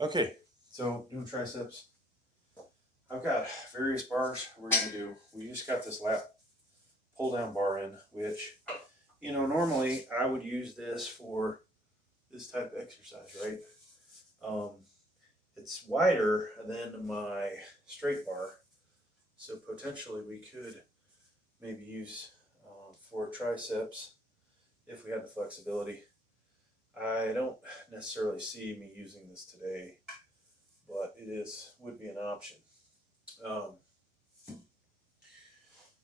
Okay, so doing triceps. I've got various bars we're going to do. We just got this lat pull down bar in, which, you know, normally I would use this for this type of exercise, right? It's wider than my straight bar, so potentially we could maybe use for triceps if we had the flexibility. I don't necessarily see me using this today, but would be an option.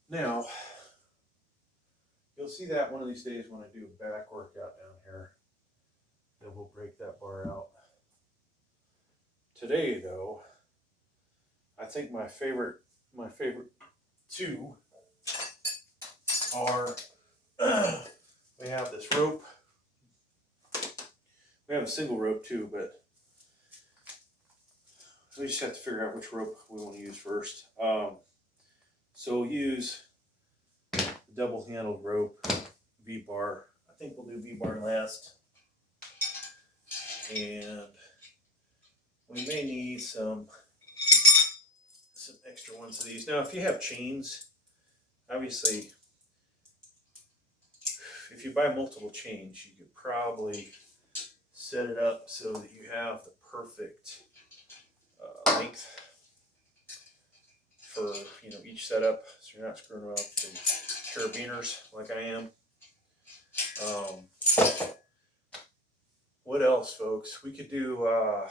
Now, you'll see that one of these days when I do a back workout down here, that we'll break that bar out. Today, though, I think my favorite two are we have this rope. We have a single rope too, but we just have to figure out which rope we want to use first. So we'll use the double-handled rope, V-bar. I think we'll do V-bar last. And we may need some extra ones of these. Now, if you have chains, obviously, if you buy multiple chains, you could probably set it up so that you have the perfect length for each setup, so you're not screwing around with the carabiners like I am. What else, folks? We could do a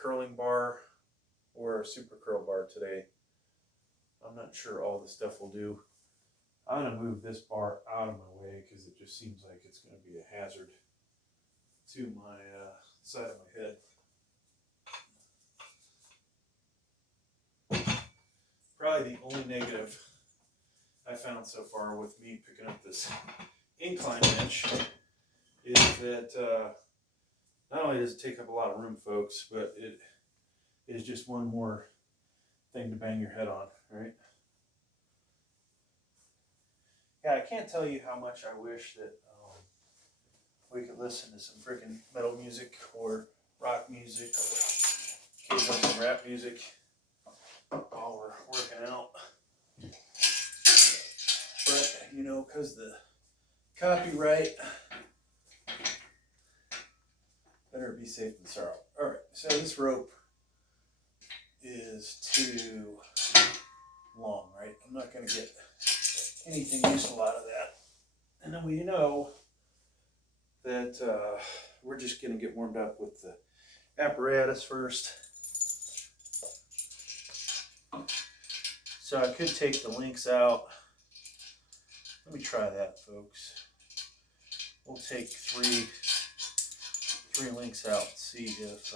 curling bar or a super curl bar today. I'm not sure all the stuff we'll do. I'm going to move this bar out of my way because it just seems like it's going to be a hazard to my side of my head. Probably the only negative I found so far with me picking up this incline bench is that not only does it take up a lot of room, folks, but it is just one more thing to bang your head on, right? Yeah, I can't tell you how much I wish that we could listen to some freaking metal music or rock music or occasionally some rap music while we're working out. But, because the copyright, better be safe than sorry. All right, so this rope is too long, right? I'm not going to get anything useful out of that. And then we know that we're just going to get warmed up with the apparatus first. So I could take the links out. Let me try that, folks. We'll take three links out and see if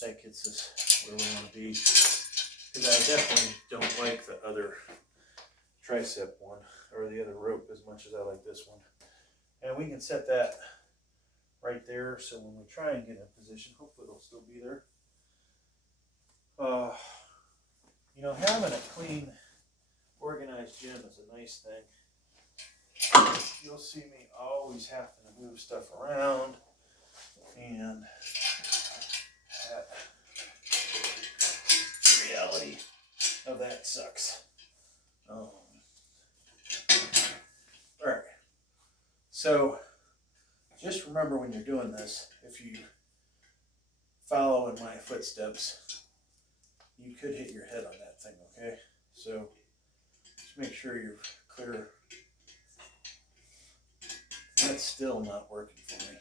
that gets us where we want to be. Because I definitely don't like the other tricep one or the other rope as much as I like this one. And we can set that right there, so when we try and get in a position, hopefully it'll still be there. Having a clean, organized gym is a nice thing. You'll see me always having to move stuff around, and the reality of that sucks. All right. So just remember when you're doing this, if you follow in my footsteps, you could hit your head on that thing, okay? So just make sure you're clear. That's still not working for me.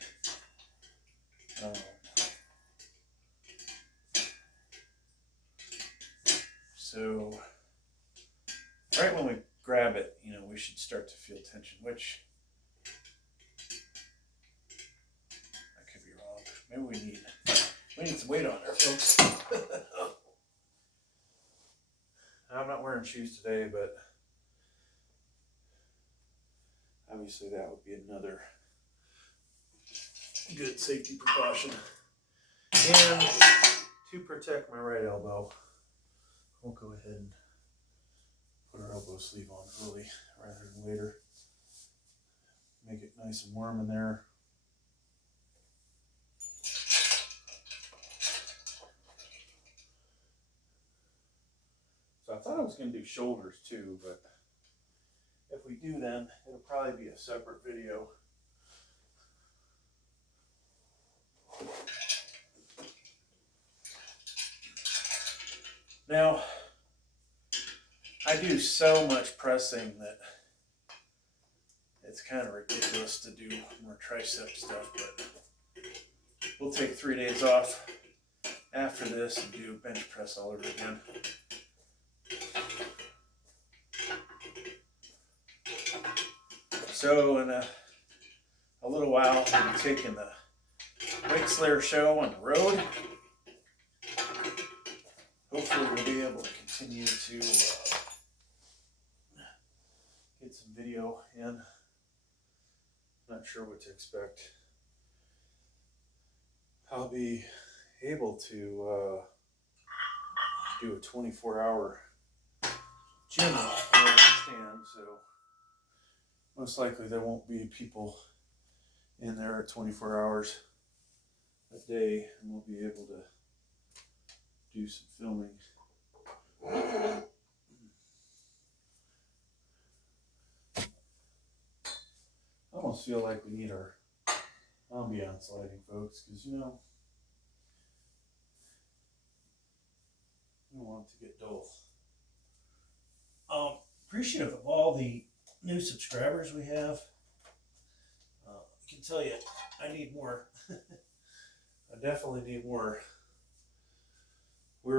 So right when we grab it, we should start to feel tension, which I could be wrong. Maybe we need some weight on there, folks. I'm not wearing shoes today, but obviously that would be another good safety precaution. And to protect my right elbow, we'll go ahead and put our elbow sleeve on early rather than later. Make it nice and warm in there. I thought I was going to do shoulders too, but if we do, then it'll probably be a separate video. Now, I do so much pressing that it's kind of ridiculous to do more tricep stuff, but we'll take 3 days off after this and do bench press all over again. So in a little while, we'll be taking the Weight Slayer show on the road. Hopefully we'll be able to continue to get some video in. Not sure what to expect. I'll be able to do a 24-hour gym, I understand, so most likely there won't be people in there 24 hours a day, and we'll be able to do some filming. I almost feel like we need our ambiance lighting, folks, because you know, you don't want it to get dull. Appreciative of all the new subscribers we have. I can tell you, I need more. I definitely need more. What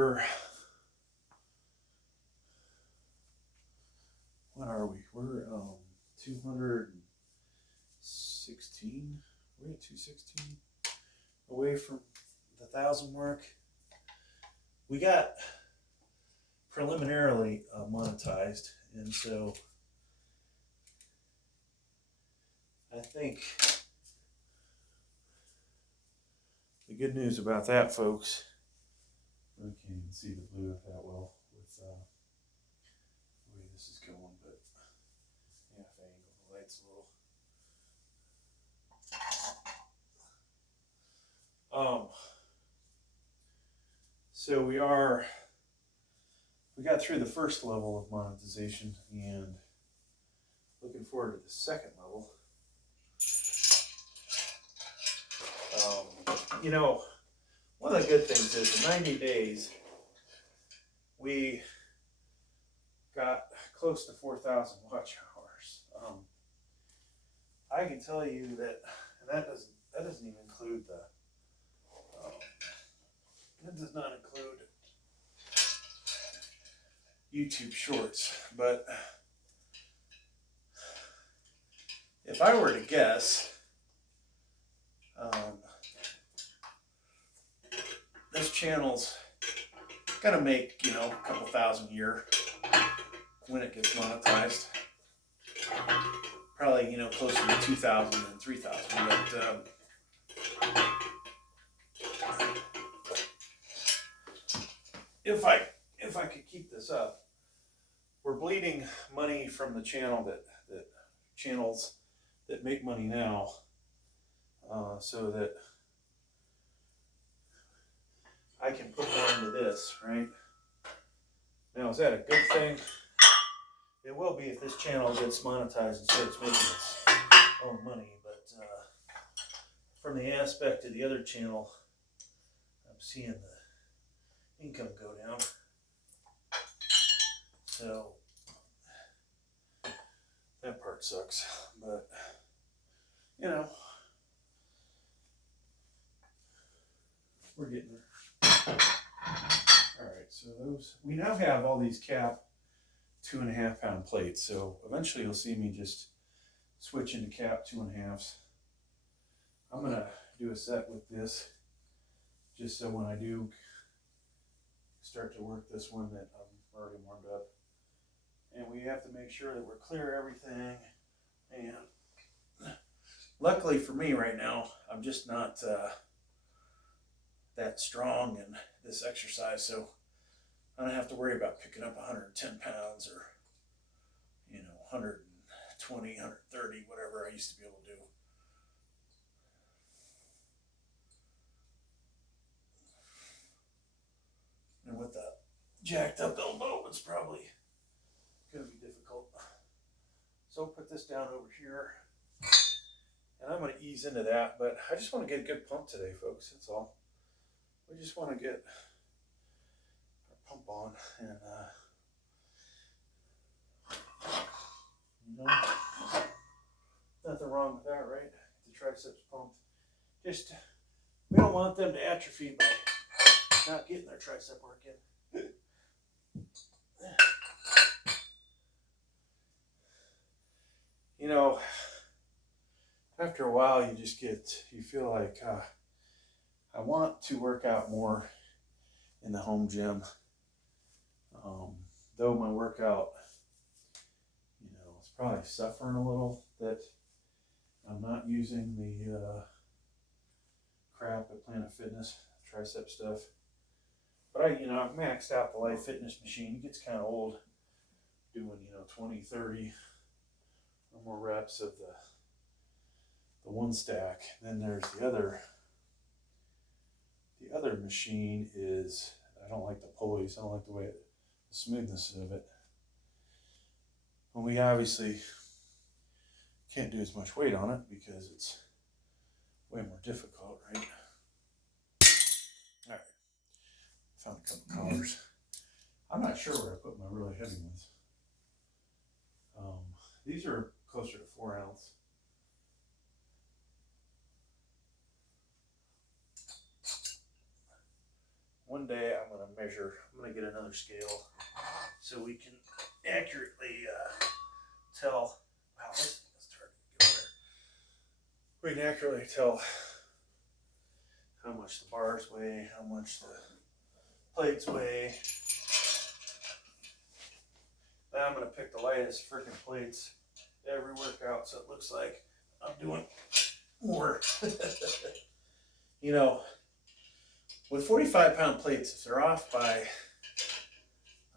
are we? We're 216. We're at 216, away from the 1,000 mark. We got preliminarily monetized, and so I think the good news about that, folks, I can't even see the blue that well with the way this is going, but yeah, if I angle the lights a little. So we got through the first level of monetization and looking forward to the second level. You know, one of the good things is in 90 days, we got close to 4,000 watch hours. I can tell you that, and that doesn't even include that does not include YouTube Shorts, but if I were to guess, this channel's gonna make, you know, a couple thousand a year when it gets monetized. Probably, you know, closer to 2,000 than 3,000, but if I could keep this up, we're bleeding money from the channel that channels that make money now, so that I can put more into this, right? Now, is that a good thing? It will be if this channel gets monetized and starts making its own money, but from the aspect of the other channel, I'm seeing the income go down. So that part sucks, but you know, we're getting there. All right, so we now have all these cap 2.5 pound plates, so eventually you'll see me just switch into cap 2.5s. I'm gonna do a set with this just so when I do start to work this one that I'm already warmed up. And we have to make sure that we're clear everything. And luckily for me right now, I'm just not that strong in this exercise, so I don't have to worry about picking up 110 pounds or, you know, 120, 130, whatever I used to be able to do. And with that jacked up elbow, one's probably going to be difficult. So I'll put this down over here. And I'm going to ease into that, but I just want to get a good pump today, folks. That's all. We just want to get our pump on, and you know, nothing wrong with that, right? The triceps pumped. Just, we don't want them to atrophy by not getting their tricep work in. You know, after a while, you feel like, I want to work out more in the home gym. Though my workout, you know, it's probably suffering a little that I'm not using the crap at Planet Fitness, tricep stuff. But I've maxed out the Life Fitness machine. It gets kind of old doing, 20, 30 or more reps of the one stack. Then there's the other machine is, I don't like the pulleys. I don't like the smoothness of it. And we obviously can't do as much weight on it because it's way more difficult, right? All right, found a couple colors. I'm not sure where I put my really heavy ones. These are closer to 4 ounce. One day I'm going to measure, I'm going to get another scale so we can accurately tell, wow, this thing is starting to get better. We can accurately tell how much the bars weigh, how much the plates weigh. Now I'm going to pick the lightest freaking plates every workout so it looks like I'm doing more. You know, with 45-pound plates, if they're off by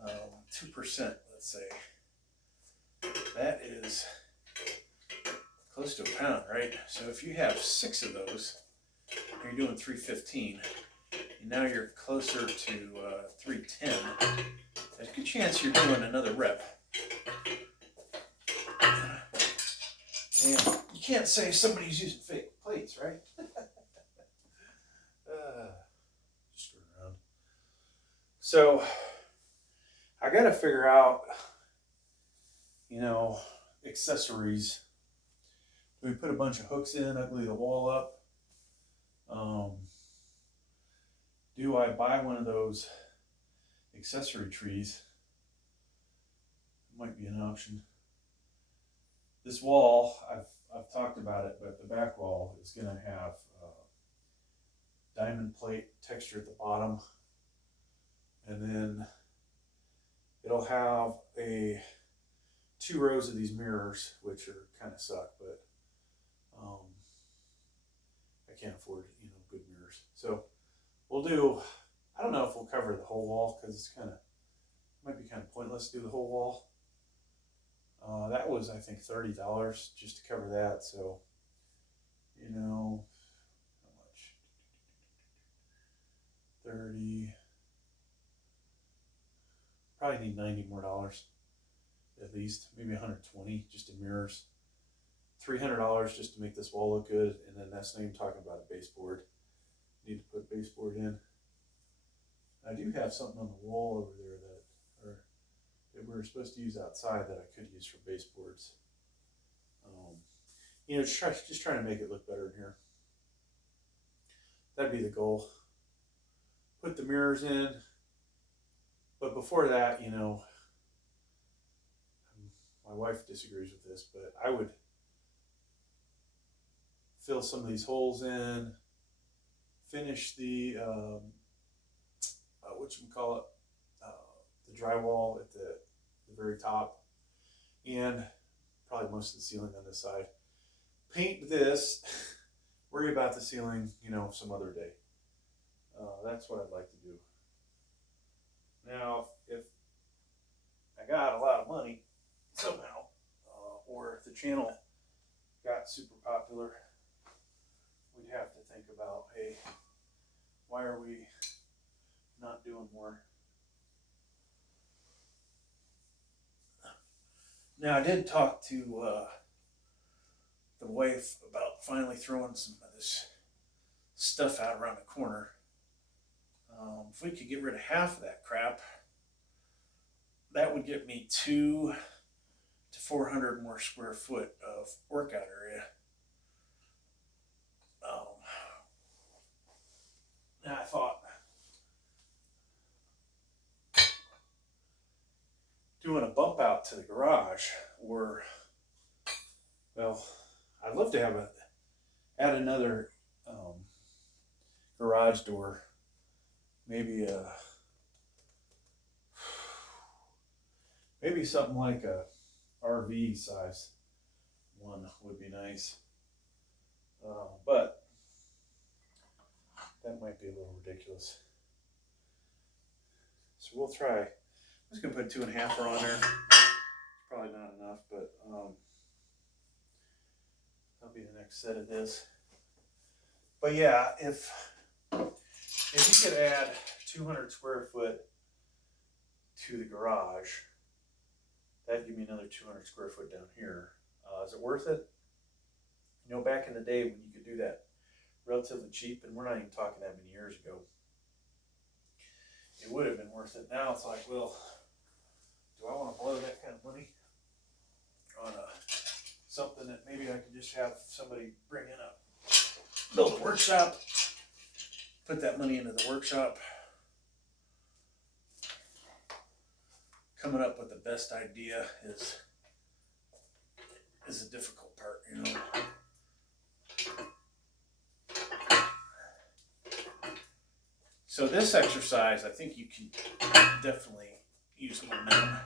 2%, let's say, that is close to a pound, right? So if you have 6 of those, you're doing 315. And now you're closer to 310. There's a good chance you're doing another rep. And you can't say somebody's using fake plates, right? Just screw around. So I got to figure out, accessories. Do we put a bunch of hooks in, ugly the wall up? Do I buy one of those accessory trees? Might be an option. This wall, I've talked about it, but the back wall is going to have diamond plate texture at the bottom, and then it'll have 2 rows of these mirrors, which are kind of suck, but I can't afford good mirrors. So we'll do, I don't know if we'll cover the whole wall because it's might be kind of pointless to do the whole wall. That was, I think, $30 just to cover that. So, how much? 30. Probably need $90 more at least, maybe 120 just in mirrors. $300 just to make this wall look good, and then that's not even talking about a baseboard. Need to put a baseboard in. I do have something on the wall over there that we were supposed to use outside that I could use for baseboards. Just trying to make it look better in here. That'd be the goal. Put the mirrors in, but before that, my wife disagrees with this, but I would fill some of these holes in, finish the the drywall at the very top, and probably most of the ceiling on this side. Paint this, worry about the ceiling, some other day. That's what I'd like to do. Now, if I got a lot of money somehow, or if the channel got super popular, we'd have to think about, hey, why are we not doing more? Now I did talk to the wife about finally throwing some of this stuff out around the corner. If we could get rid of half of that crap, that would get me 200 to 400 more square foot of workout area. Now I thought doing a bump out to the garage, or, well, I'd love to have add another garage door, maybe something like a RV size one would be nice, but that might be a little ridiculous. So we'll try. I'm just gonna put 2.5 on there. Probably not enough, but that'll be the next set of this. But yeah, if you could add 200 square foot to the garage, that'd give me another 200 square foot down here. Is it worth it? You know, back in the day when you could do that relatively cheap, and we're not even talking that many years ago, it would have been worth it. Now it's like, well, do I want to blow that kind of money on something that maybe I could just have somebody bring in build a workshop, put that money into the workshop. Coming up with the best idea is the difficult part, you know. So this exercise, I think you can definitely use momentum.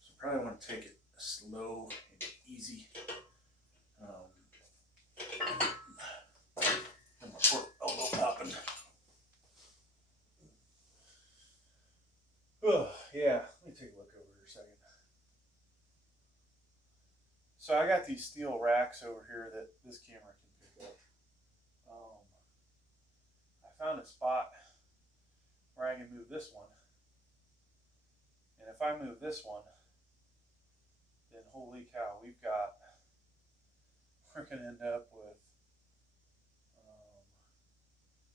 So probably want to take it slow and easy. And my poor elbow popping. Oh, yeah, let me take a look over here a second. So I got these steel racks over here that this camera can pick up. I found a spot where I can move this one. And if I move this one, then holy cow, we're going to end up with,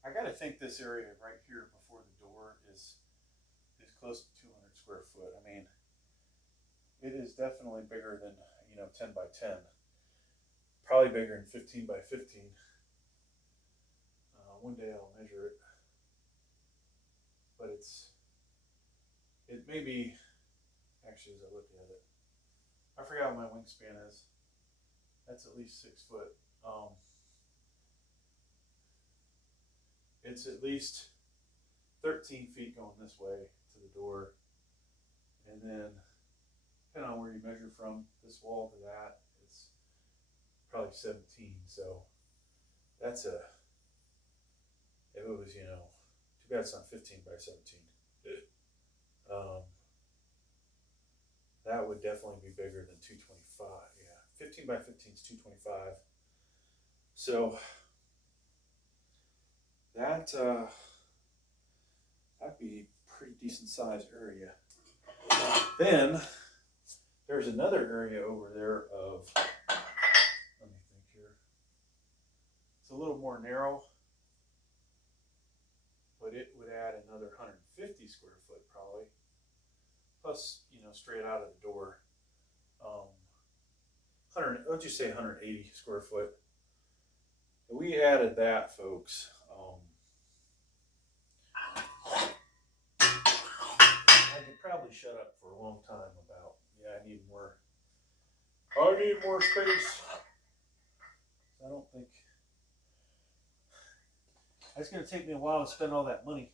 I got to think this area right here before the door is close to 200 square foot. I mean, it is definitely bigger than, 10 by 10. Probably bigger than 15 by 15. One day I'll measure it. But it may be, actually, as I look at it, I forgot what my wingspan is. That's at least 6 foot. It's at least 13 feet going this way to the door. And then, depending on where you measure from this wall to that, it's probably 17. So that's if it was, too bad it's not 15 by 17. That would definitely be bigger than 225. Yeah, 15 by 15 is 225. So that'd be pretty decent sized area. Then there's another area over there of, let me think here. It's a little more narrow, but it would add another 150 square foot probably. Plus, straight out of the door, let's just say 180 square foot. We added that, folks. I could probably shut up for a long time about, I need more space. I don't think, it's going to take me a while to spend all that money.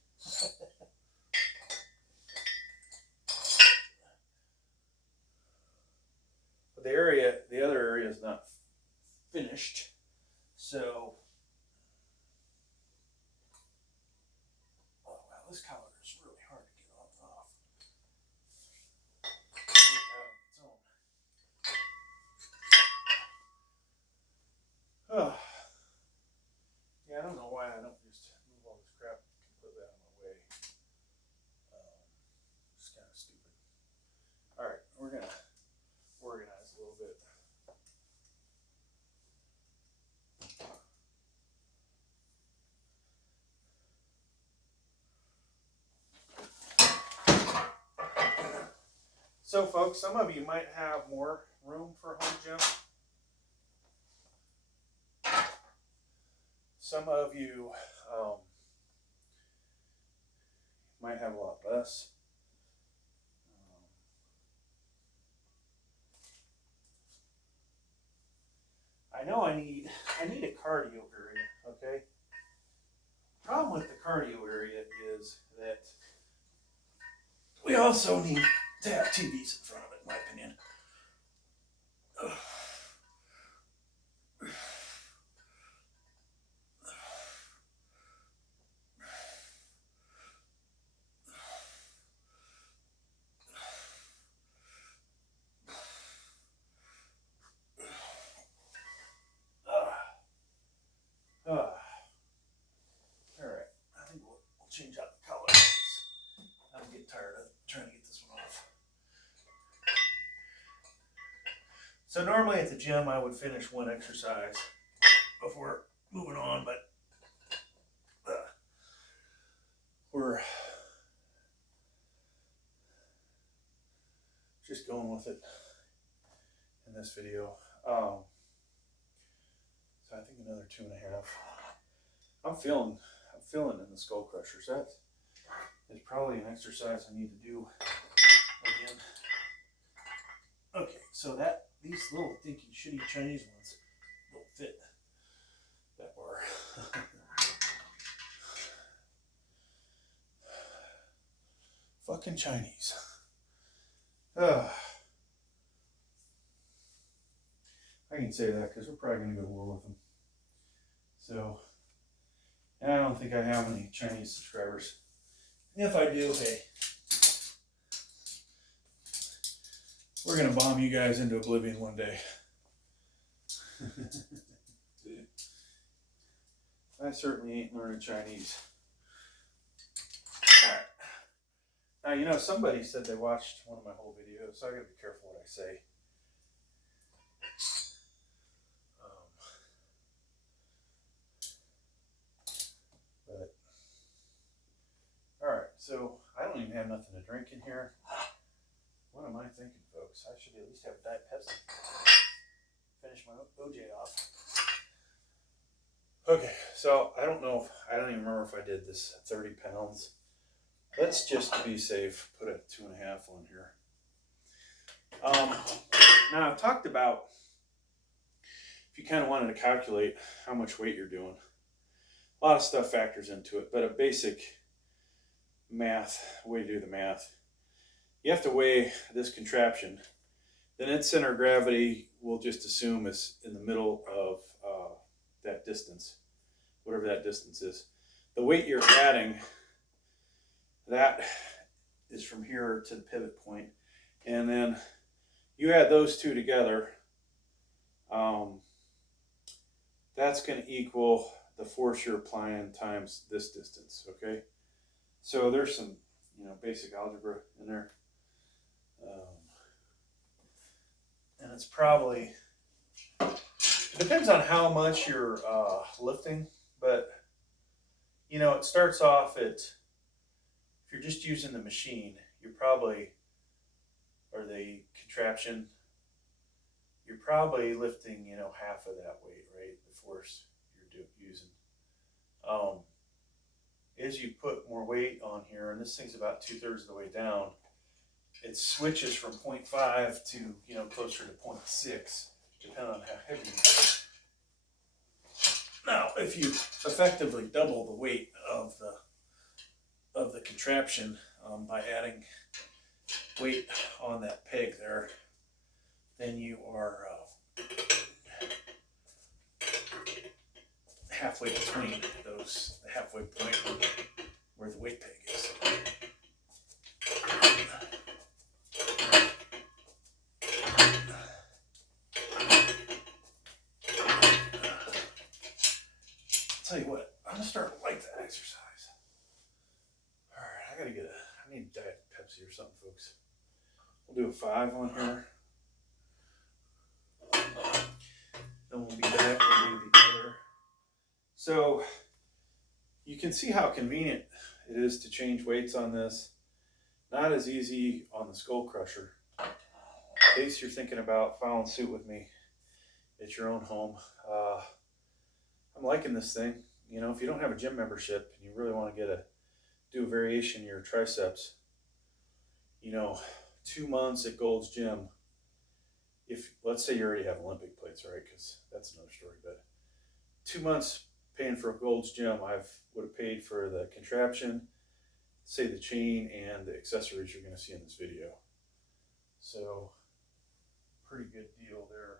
But the other area is not finished. So, oh wow, this collar is really hard to get off. Oh. Yeah, I don't know why I don't just move all this crap completely out of my way. It's kind of stupid. All right, we're gonna So folks, some of you might have more room for home gym. Some of you might have a lot less. I know I need a cardio area, okay? Problem with the cardio area is that we also need to have TVs in front of it, in my opinion. Alright, I think we'll change out the color. I'm getting tired of trying to get this one off. So normally at the gym I would finish one exercise before moving on, but we're just going with it in this video. So I think another 2.5. I'm feeling in the skull crushers. That is probably an exercise I need to do again. Okay, so these little dinky shitty Chinese ones don't fit that bar. Fucking Chinese. I can say that because we're probably going to go to war with them. So, and I don't think I have any Chinese subscribers. And if I do, hey, we're going to bomb you guys into oblivion one day. I certainly ain't learning Chinese. Alright. Now, you know, somebody said they watched one of my whole videos, so I gotta be careful what I say. Alright, so I don't even have nothing to drink in here. What am I thinking, folks? I should at least have a Diet Pepsi. Finish my OJ off. Okay, so I don't even remember if I did this 30 pounds. Let's just to be safe, put a 2.5 on here. Now I've talked about if you kind of wanted to calculate how much weight you're doing. A lot of stuff factors into it, but a basic way to do the math. You have to weigh this contraption. Then its center of gravity we'll just assume is in the middle of that distance, whatever that distance is. The weight you're adding, that is from here to the pivot point, and then you add those two together. That's going to equal the force you're applying times this distance. Okay, so there's some basic algebra in there, and it's probably, it depends on how much you're lifting, but it starts off at, if you're just using the machine, you're probably, or the contraption, you're probably lifting, half of that weight, right? The force you're using. As you put more weight on here, and this thing's about 2/3 of the way down, it switches from 0.5 to, closer to 0.6, depending on how heavy you are. Now, if you effectively double the weight of the contraption by adding weight on that peg there, then you are halfway between those, the halfway point where the weight peg is. Tell you what, I'm gonna start to like that exercise. All right, I need Diet Pepsi or something, folks. We'll do a 5 on here. Then we'll be back and do the other. So you can see how convenient it is to change weights on this. Not as easy on the skull crusher. in case you're thinking about following suit with me at your own home, I'm liking this thing. You know, if you don't have a gym membership and you really want to do a variation in your triceps, you know, 2 months at Gold's Gym, if let's say you already have Olympic plates, right? Because that's another story. But 2 months paying for a Gold's Gym, would have paid for the contraption, say the chain, and the accessories you're going to see in this video. So, pretty good deal there.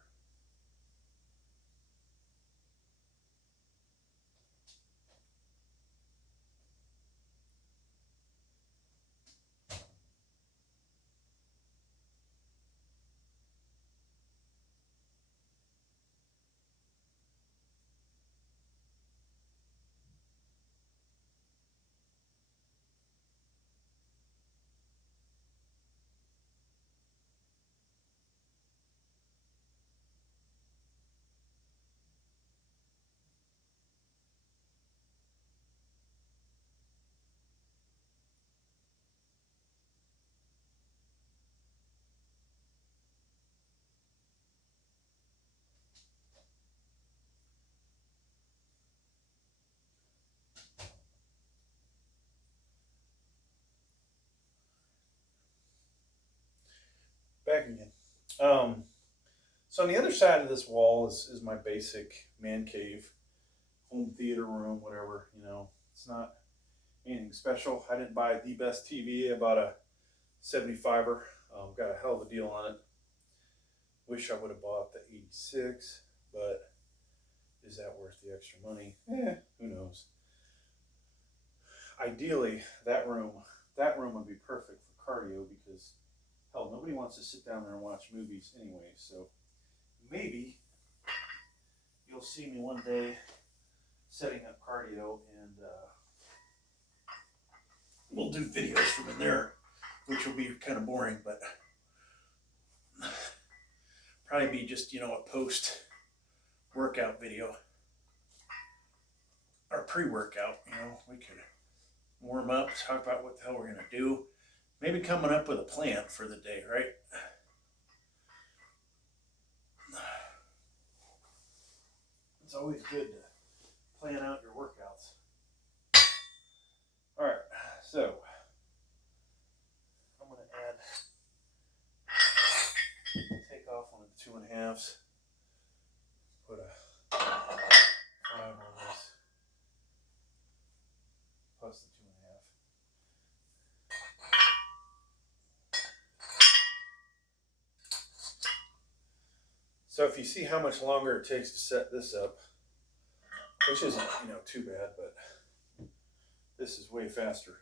Back again. So on the other side of this wall is my basic man cave, home theater room, whatever. You know, it's not anything special. I didn't buy the best TV. I bought a 75er. Got a hell of a deal on it. Wish I would have bought the 86, but is that worth the extra money? Who knows. Ideally, that room would be perfect for cardio because, hell, nobody wants to sit down there and watch movies anyway. So maybe you'll see me one day setting up cardio, and we'll do videos from in there, which will be kind of boring, but probably be just, you know, a post-workout video or pre-workout. You know, we could warm up, talk about what the hell we're gonna do, maybe coming up with a plan for the day, right? It's always good to plan out your workouts. All right, so I'm gonna take off one of the 2.5s, put a 5 on this, plus the 2.5. So if you see how much longer it takes to set this up, which isn't, you know, too bad, but this is way faster.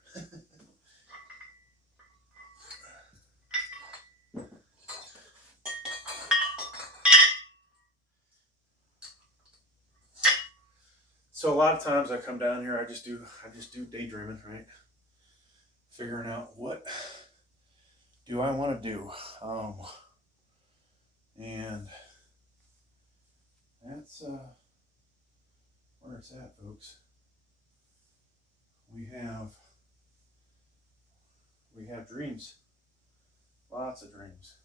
So a lot of times I come down here, I just do daydreaming, right? Figuring out what do I want to do, and that's where it's at, folks. We have dreams, lots of dreams.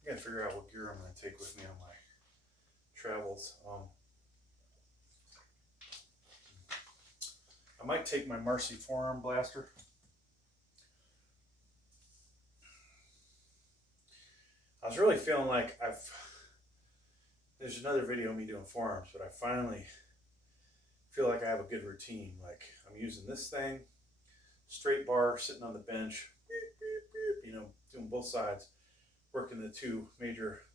I gotta figure out what gear I'm gonna take with me on my travels. I might take my Marcy forearm blaster. I was really feeling like there's another video of me doing forearms, but I finally feel like I have a good routine. Like I'm using this thing, straight bar, sitting on the bench, you know, doing both sides, working the two major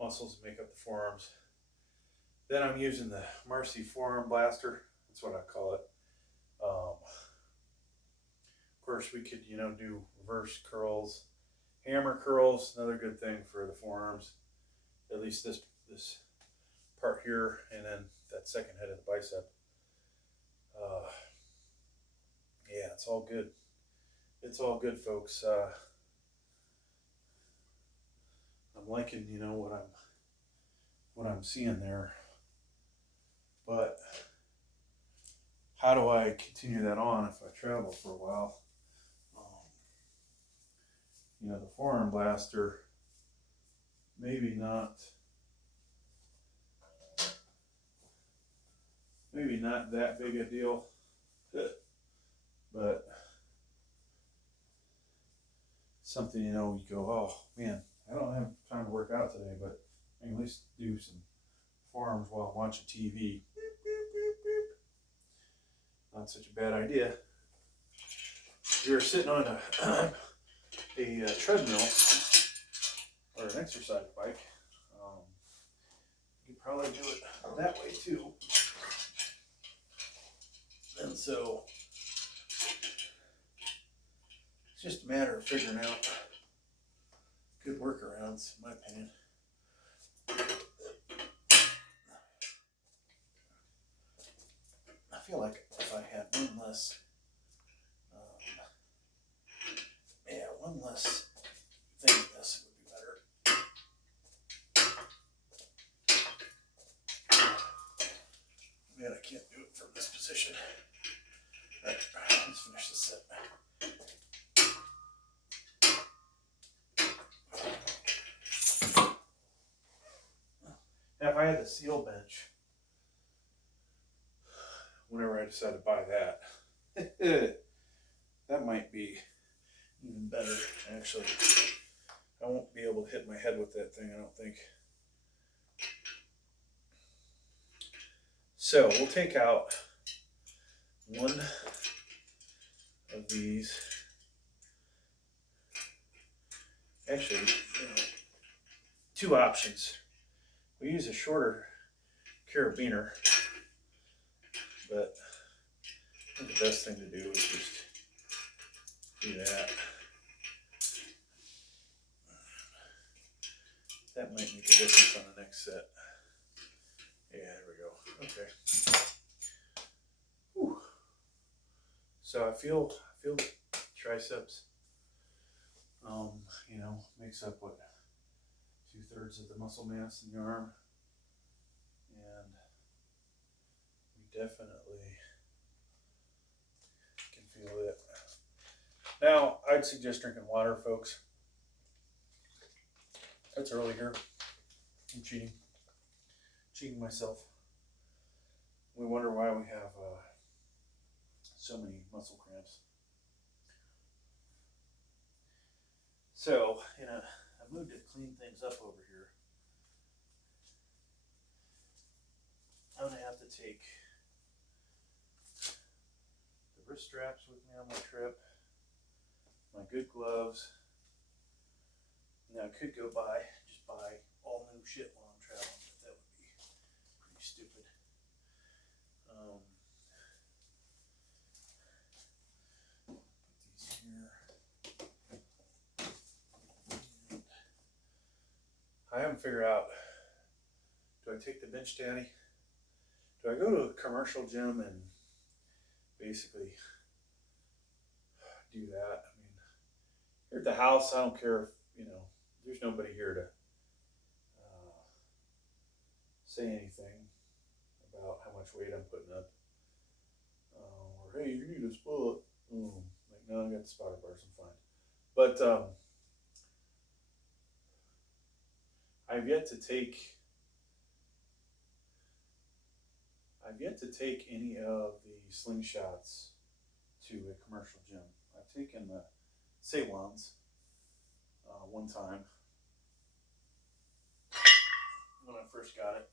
muscles that make up the forearms. Then I'm using the Marcy forearm blaster. That's what I call it. Of course, we could, you know, do reverse curls, hammer curls, another good thing for the forearms. At least this part here, and then that second head of the bicep. Yeah, it's all good. It's all good, folks. I'm liking, you know, what I'm seeing there. But how do I continue that on if I travel for a while? you know, the forearm blaster, maybe not that big a deal, but something, you know, you go, oh man, I don't have time to work out today, but I can at least do some forearms while I'm watching TV. Beep, beep, beep, beep. Not such a bad idea. If you're sitting on a treadmill or an exercise bike, you could probably do it that way too. And so it's just a matter of figuring out good workarounds, in my opinion. I feel like if I had one less, one less thing of this, it would be better. Man, I can't do it from this position. All right, let's finish this set. Now, if I had the seal bench, whenever I decide to buy that, that might be even better. Actually, I won't be able to hit my head with that thing, I don't think. So we'll take out one of these. Actually, two options. We use a shorter carabiner, but I think the best thing to do is just do that. That might make a difference on the next set. Yeah, there we go. Okay. Whew. So I feel triceps. You know, makes up what, 2/3 of the muscle mass in the arm, and we definitely can feel it. Now, I'd suggest drinking water, folks. That's early here. I'm cheating myself. We wonder why we have so many muscle cramps. So, in a mood to clean things up over here, I'm going to have to take the wrist straps with me on my trip, my good gloves. Now, I could just buy all new shit while I'm traveling, but that would be pretty stupid. Put these here. I haven't figured out, do I take the bench daddy? Do I go to a commercial gym and basically do that? I mean, here at the house, I don't care if, there's nobody here to say anything about how much weight I'm putting up. Or, hey, you need a spot. Like, no, I got the spotter bars, I'm fine. But I've yet to take any of the slingshots to a commercial gym. I've taken the Ceylons one time when I first got it,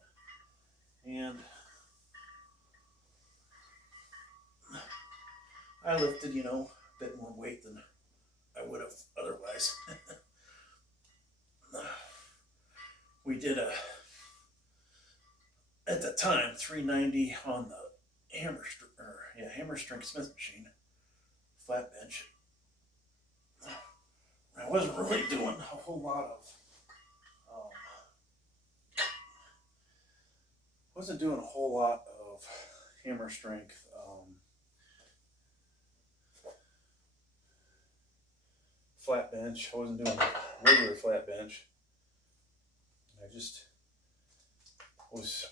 and I lifted, a bit more weight than I would have otherwise. We did at the time, 390 on the hammer strength Smith machine, flat bench. I wasn't really doing a whole lot of, hammer strength. Flat bench. I wasn't doing regular flat bench. I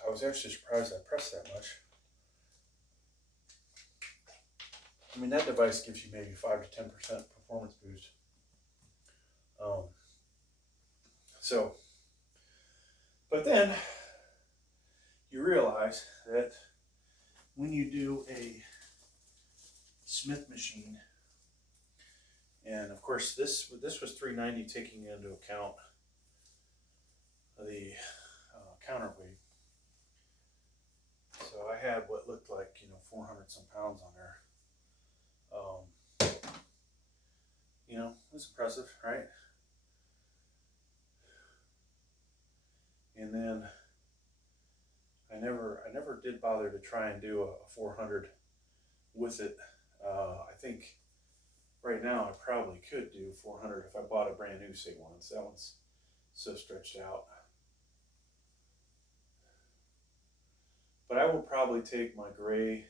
was actually surprised I pressed that much. I mean, that device gives you maybe 5 to 10% performance boost. So, but then you realize that when you do a Smith machine, and of course this was 390 taking into account the counterweight. So I had what looked like 400 some pounds on there. It's impressive, right? And then I never did bother to try and do a 400 with it. I think right now I probably could do 400 if I bought a brand new say once. That one's so stretched out. But I will probably take my gray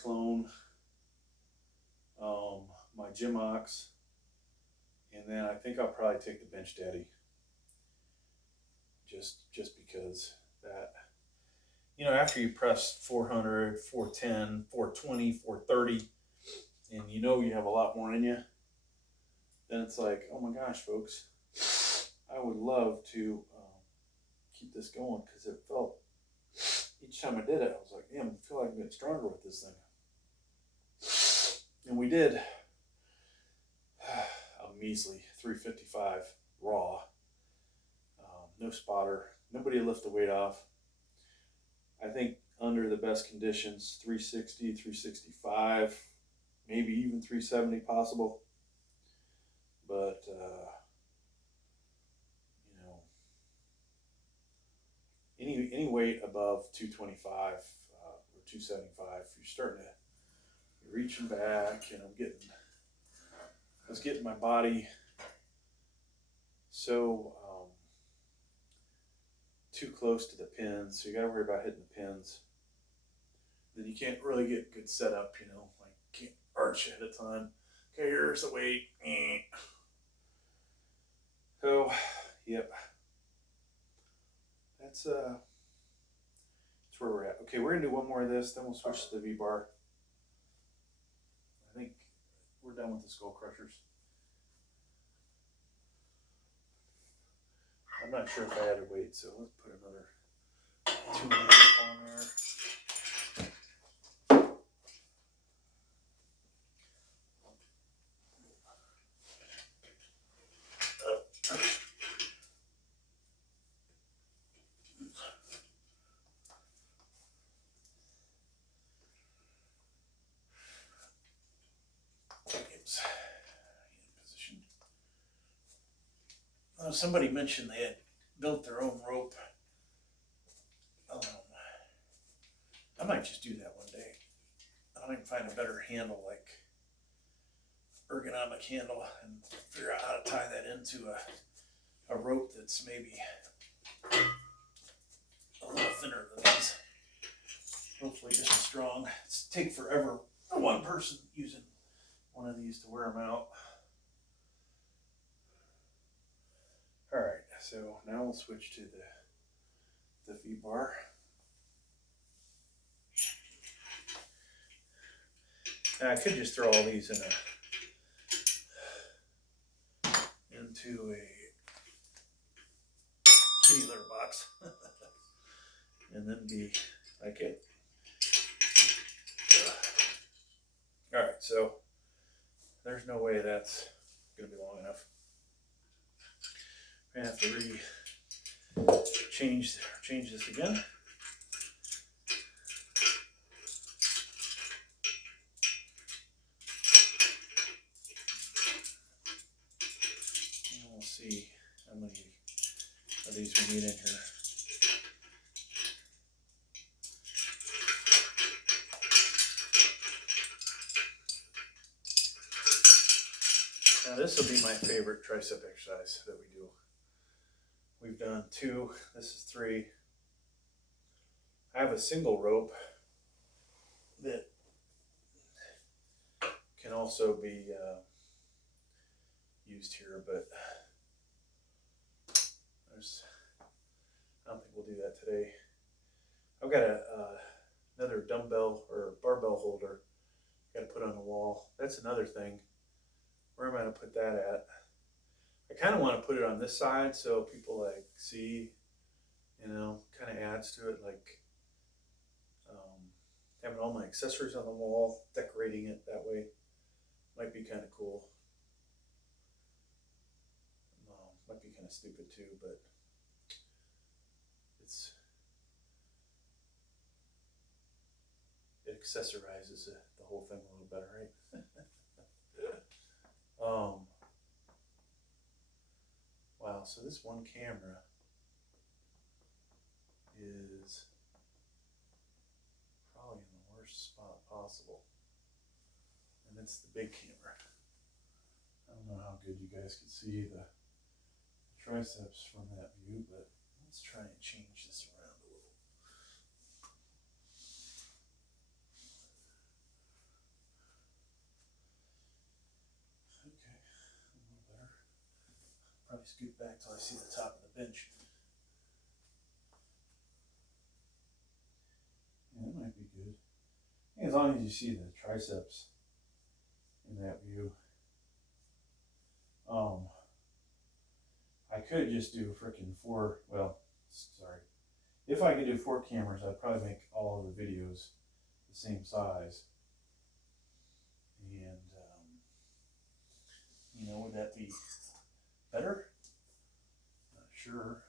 clone, my Gimox, and then I think I'll probably take the Bench Daddy. Just because that, after you press 400, 410, 420, 430, and you have a lot more in you, then it's like, oh my gosh, folks, I would love to keep this going, because it felt, each time I did it, I was like, damn, I feel like I'm getting stronger with this thing. And we did a measly 355 raw, no spotter, nobody lift the weight off. I think under the best conditions, 360, 365, maybe even 370 possible. But, any weight above 225 or 275, you're starting to, you're reaching back, and I was getting my body so too close to the pins, so you gotta worry about hitting the pins. Then you can't really get good setup, like can't arch ahead of time. Okay, here's the weight. So, yep. That's where we're at. Okay, we're gonna do one more of this, then we'll switch to the V-bar. I think we're done with the skull crushers. I'm not sure if I added weight, so let's put another 200 on there. Position. Somebody mentioned they had built their own rope. I might just do that one day. I might find a better handle, like ergonomic handle, and figure out how to tie that into a rope that's maybe a little thinner than these. Hopefully just as strong. It's take forever for one person using one of these to wear them out. All right, so now we'll switch to the V-bar. Now I could just throw all these into a kitty litter box and then be like it. All right, so there's no way that's going to be long enough. I have to change this again. And we'll see how many of these we need in here. Now this will be my favorite tricep exercise that we do. We've done 2, this is 3. I have a single rope that can also be used here, but I don't think we'll do that today. I've got another dumbbell or barbell holder got to put on the wall. That's another thing. where am I going to put that at? I kind of want to put it on this side so people like see, you know, kind of adds to it, like having all my accessories on the wall, decorating it that way might be kind of cool. Might be kind of stupid too, but it accessorizes the whole thing a little better, right? Wow, so this one camera is probably in the worst spot possible. And it's the big camera. I don't know how good you guys can see the triceps from that view, but let's try and change this around a little. Okay, a little better. Probably scoot back till I see the top of the bench. Yeah, that might be good. As long as you see the triceps in that view. I could just do freaking four, well, sorry. If I could do 4 cameras, I'd probably make all of the videos the same size. And, you know, would that be better? Not sure.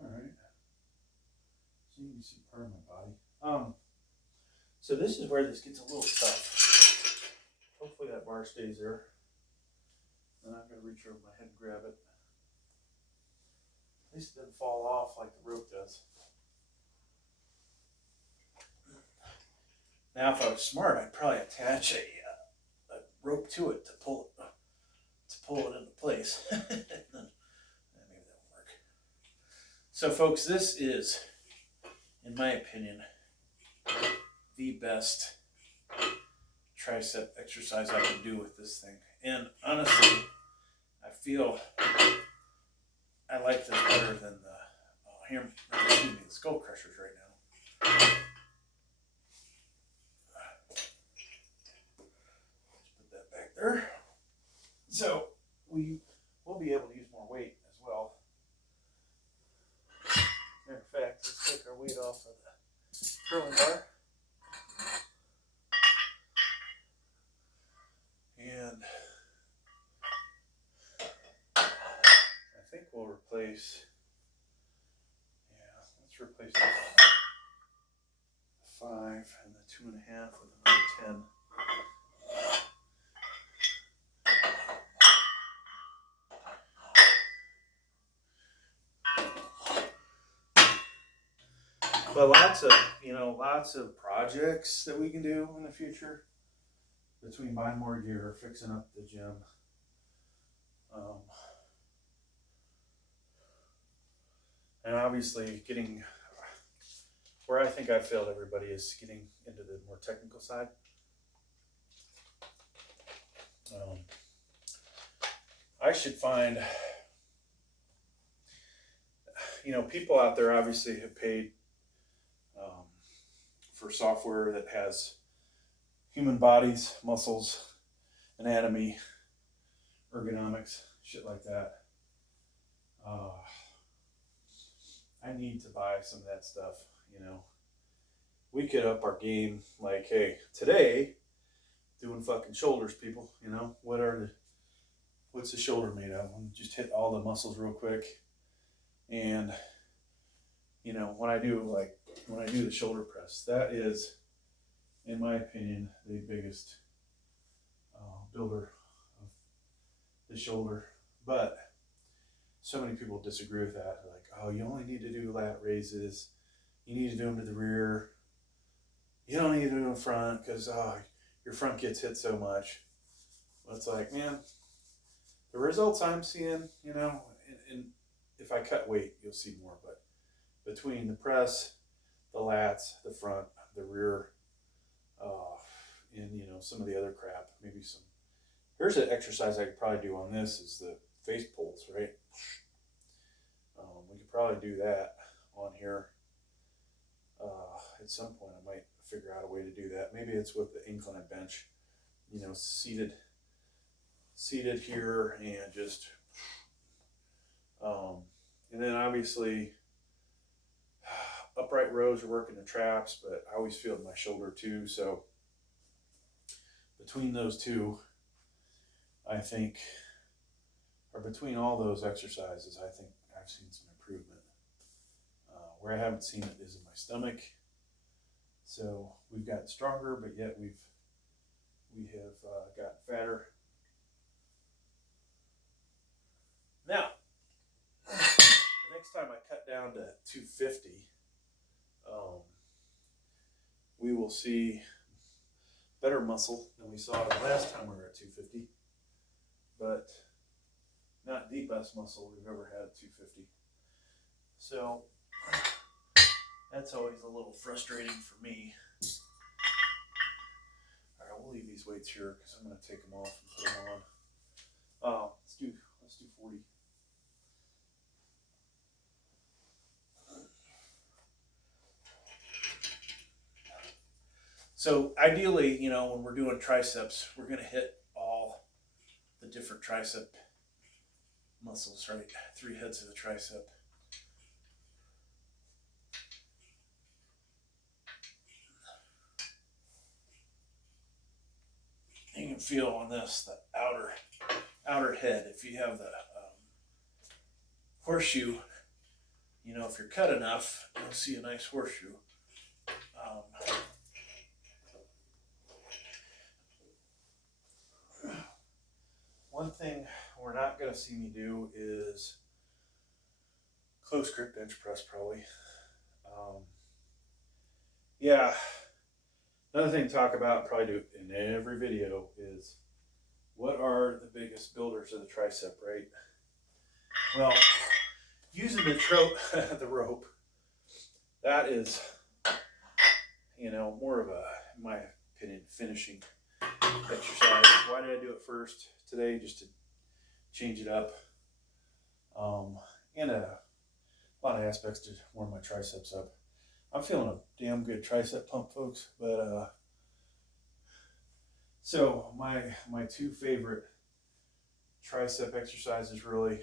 All right. So you can see part of my body. So this is where this gets a little tough. Hopefully that bar stays there. Then I'm going to reach over my head and grab it. At least it doesn't fall off like the rope does. Now if I was smart, I'd probably attach a rope to it to pull it into place. Maybe that won't work. So folks, this is, in my opinion, the best tricep exercise I can do with this thing. And honestly, I feel I like this better than the skull crushers right now. Let's put that back there. So we will be able to use more weight as well. Matter of fact, let's take our weight off of the curling bar. And I think we'll replace, let's replace the 5 and the 2.5 with another 10. But lots of projects that we can do in the future between buying more gear, fixing up the gym. And obviously getting where I think I failed everybody is getting into the more technical side. I should find, people out there obviously have paid for software that has human bodies, muscles, anatomy, ergonomics, shit like that. I need to buy some of that stuff, We could up our game, like, hey, today, doing fucking shoulders, people, what's the shoulder made of? Just hit all the muscles real quick. And, when I do the shoulder press, that is, in my opinion, the biggest builder of the shoulder. But so many people disagree with that. They're like, oh, you only need to do lat raises. You need to do them to the rear. You don't need to do them in front because your front gets hit so much. But it's like, man, the results I'm seeing, and if I cut weight, you'll see more. But between the press, the lats, the front, the rear, and some of the other crap, maybe some. Here's an exercise I could probably do on this is the face pulls, right? We could probably do that on here. At some point, I might figure out a way to do that. Maybe it's with the incline bench, you know, seated here and just, and then obviously upright rows are working the traps, but I always feel my shoulder too. So between those two, I think, or between all those exercises, I think I've seen some improvement. Where I haven't seen it is in my stomach. So we've gotten stronger, but yet we have gotten fatter. Now, the next time I cut down to 250, we will see better muscle than we saw the last time we were at 250, but not the best muscle we've ever had at 250. So that's always a little frustrating for me. All right, we'll leave these weights here because I'm going to take them off and put them on. Let's do 40. So ideally, you know, when we're doing triceps, we're going to hit all the different tricep muscles, right? 3 heads of the tricep. You can feel on this, the outer head. If you have the horseshoe, you know, if you're cut enough, you'll see a nice horseshoe. One thing we're not going to see me do is close grip bench press, probably. Yeah. Another thing to talk about, probably do in every video, is what are the biggest builders of the tricep, right? Well, using the rope, that is, you know, more of a, in my opinion, finishing exercise. Why did I do it first today? Just to change it up. And a lot of aspects to warm my triceps up. I'm feeling a damn good tricep pump, folks, but so my 2 favorite tricep exercises really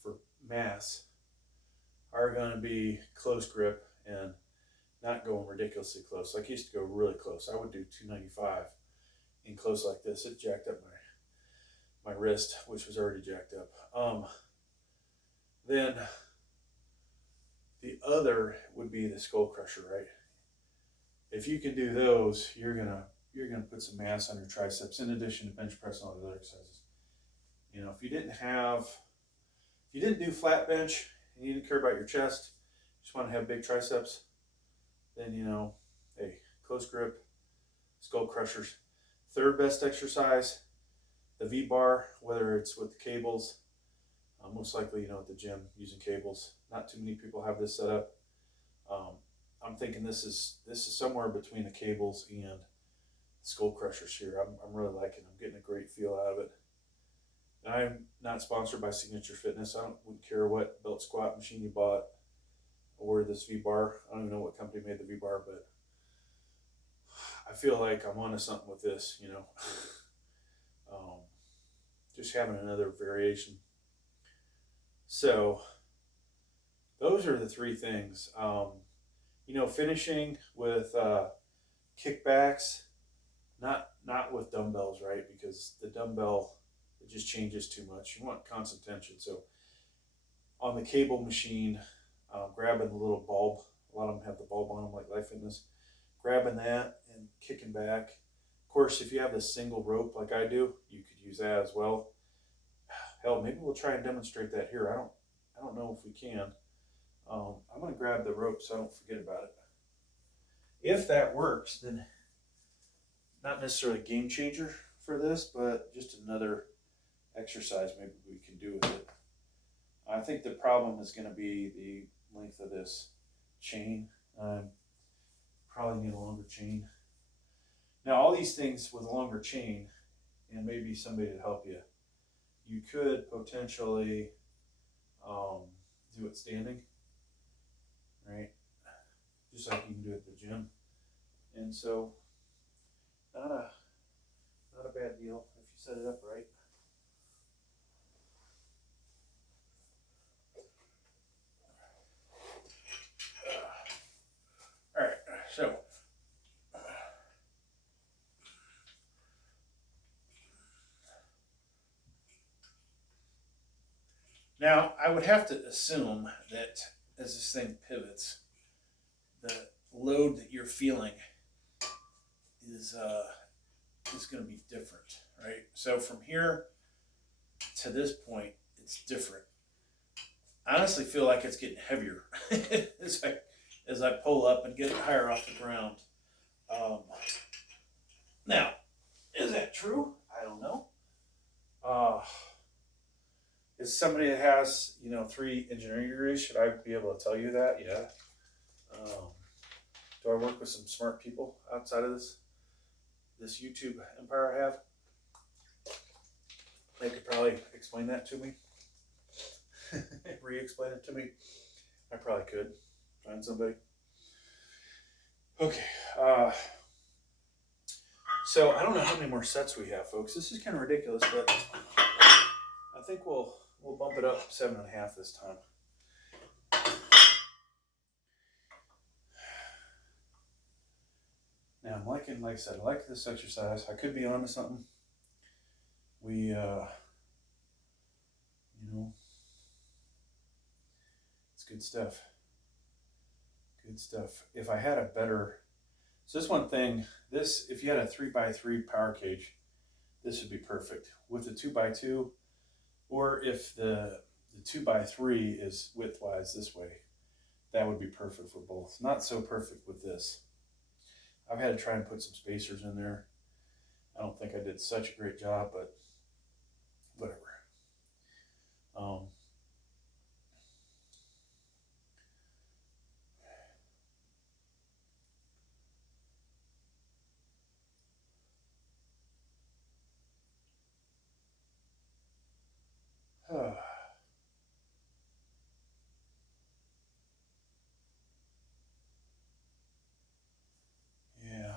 for mass are going to be close grip and not going ridiculously close. Like I used to go really close. I would do 295 in close like this. It jacked up my wrist, which was already jacked up. Then the other would be the skull crusher, right? If you can do those, you're gonna put some mass on your triceps in addition to bench press and all the other exercises. You know, if you didn't do flat bench and you didn't care about your chest, just want to have big triceps, then, you know, hey, close grip, skull crushers. Third best exercise, the V-bar, whether it's with the cables, most likely, you know, at the gym using cables. Not too many people have this set up. I'm thinking this is somewhere between the cables and the skull crushers here. I'm really liking it. I'm getting a great feel out of it. I'm not sponsored by Signature Fitness. Wouldn't care what belt squat machine you bought or this V-bar. I don't even know what company made the V-bar, but I feel like I'm onto something with this, you know. Just having another variation. So those are the 3 things. You know, finishing with kickbacks, not with dumbbells, right? Because the dumbbell, it just changes too much. You want constant tension. So on the cable machine, grabbing the little bulb, a lot of them have the bulb on them like Life Fitness, grabbing that and kicking back. Of course, if you have this single rope like I do, you could use that as well. Hell, maybe we'll try and demonstrate that here. I don't know if we can. I'm going to grab the rope so I don't forget about it. If that works, then not necessarily a game changer for this, but just another exercise maybe we can do with it. I think the problem is going to be the length of this chain. Probably need a longer chain. Now, all these things with a longer chain and maybe somebody to help you, you could potentially do it standing, right? just like you can do at the gym. And so, not a bad deal if you set it up right. All right, so now I would have to assume that as this thing pivots, the load that you're feeling is going to be different, right? So from here to this point, it's different. I honestly feel like it's getting heavier as I pull up and get it higher off the ground. Now, is that true? I don't know. As somebody that has 3 engineering degrees, should I be able to tell you that? Yeah. Do I work with some smart people outside of this YouTube empire I have? They could probably explain that to me. Re-explain it to me. I probably could find somebody. Okay. So I don't know how many more sets we have, folks. This is kind of ridiculous, but I think we'll bump it up 7.5 this time. Now I'm liking, like I said, I like this exercise. I could be onto something. We, it's good stuff. Good stuff. If I had a better, so this one thing, if you had a 3x3 power cage, this would be perfect. With the 2x2, or if the 2x3 is widthwise this way, that would be perfect for both. Not so perfect with this. I've had to try and put some spacers in there. I don't think I did such a great job, but whatever. Yeah.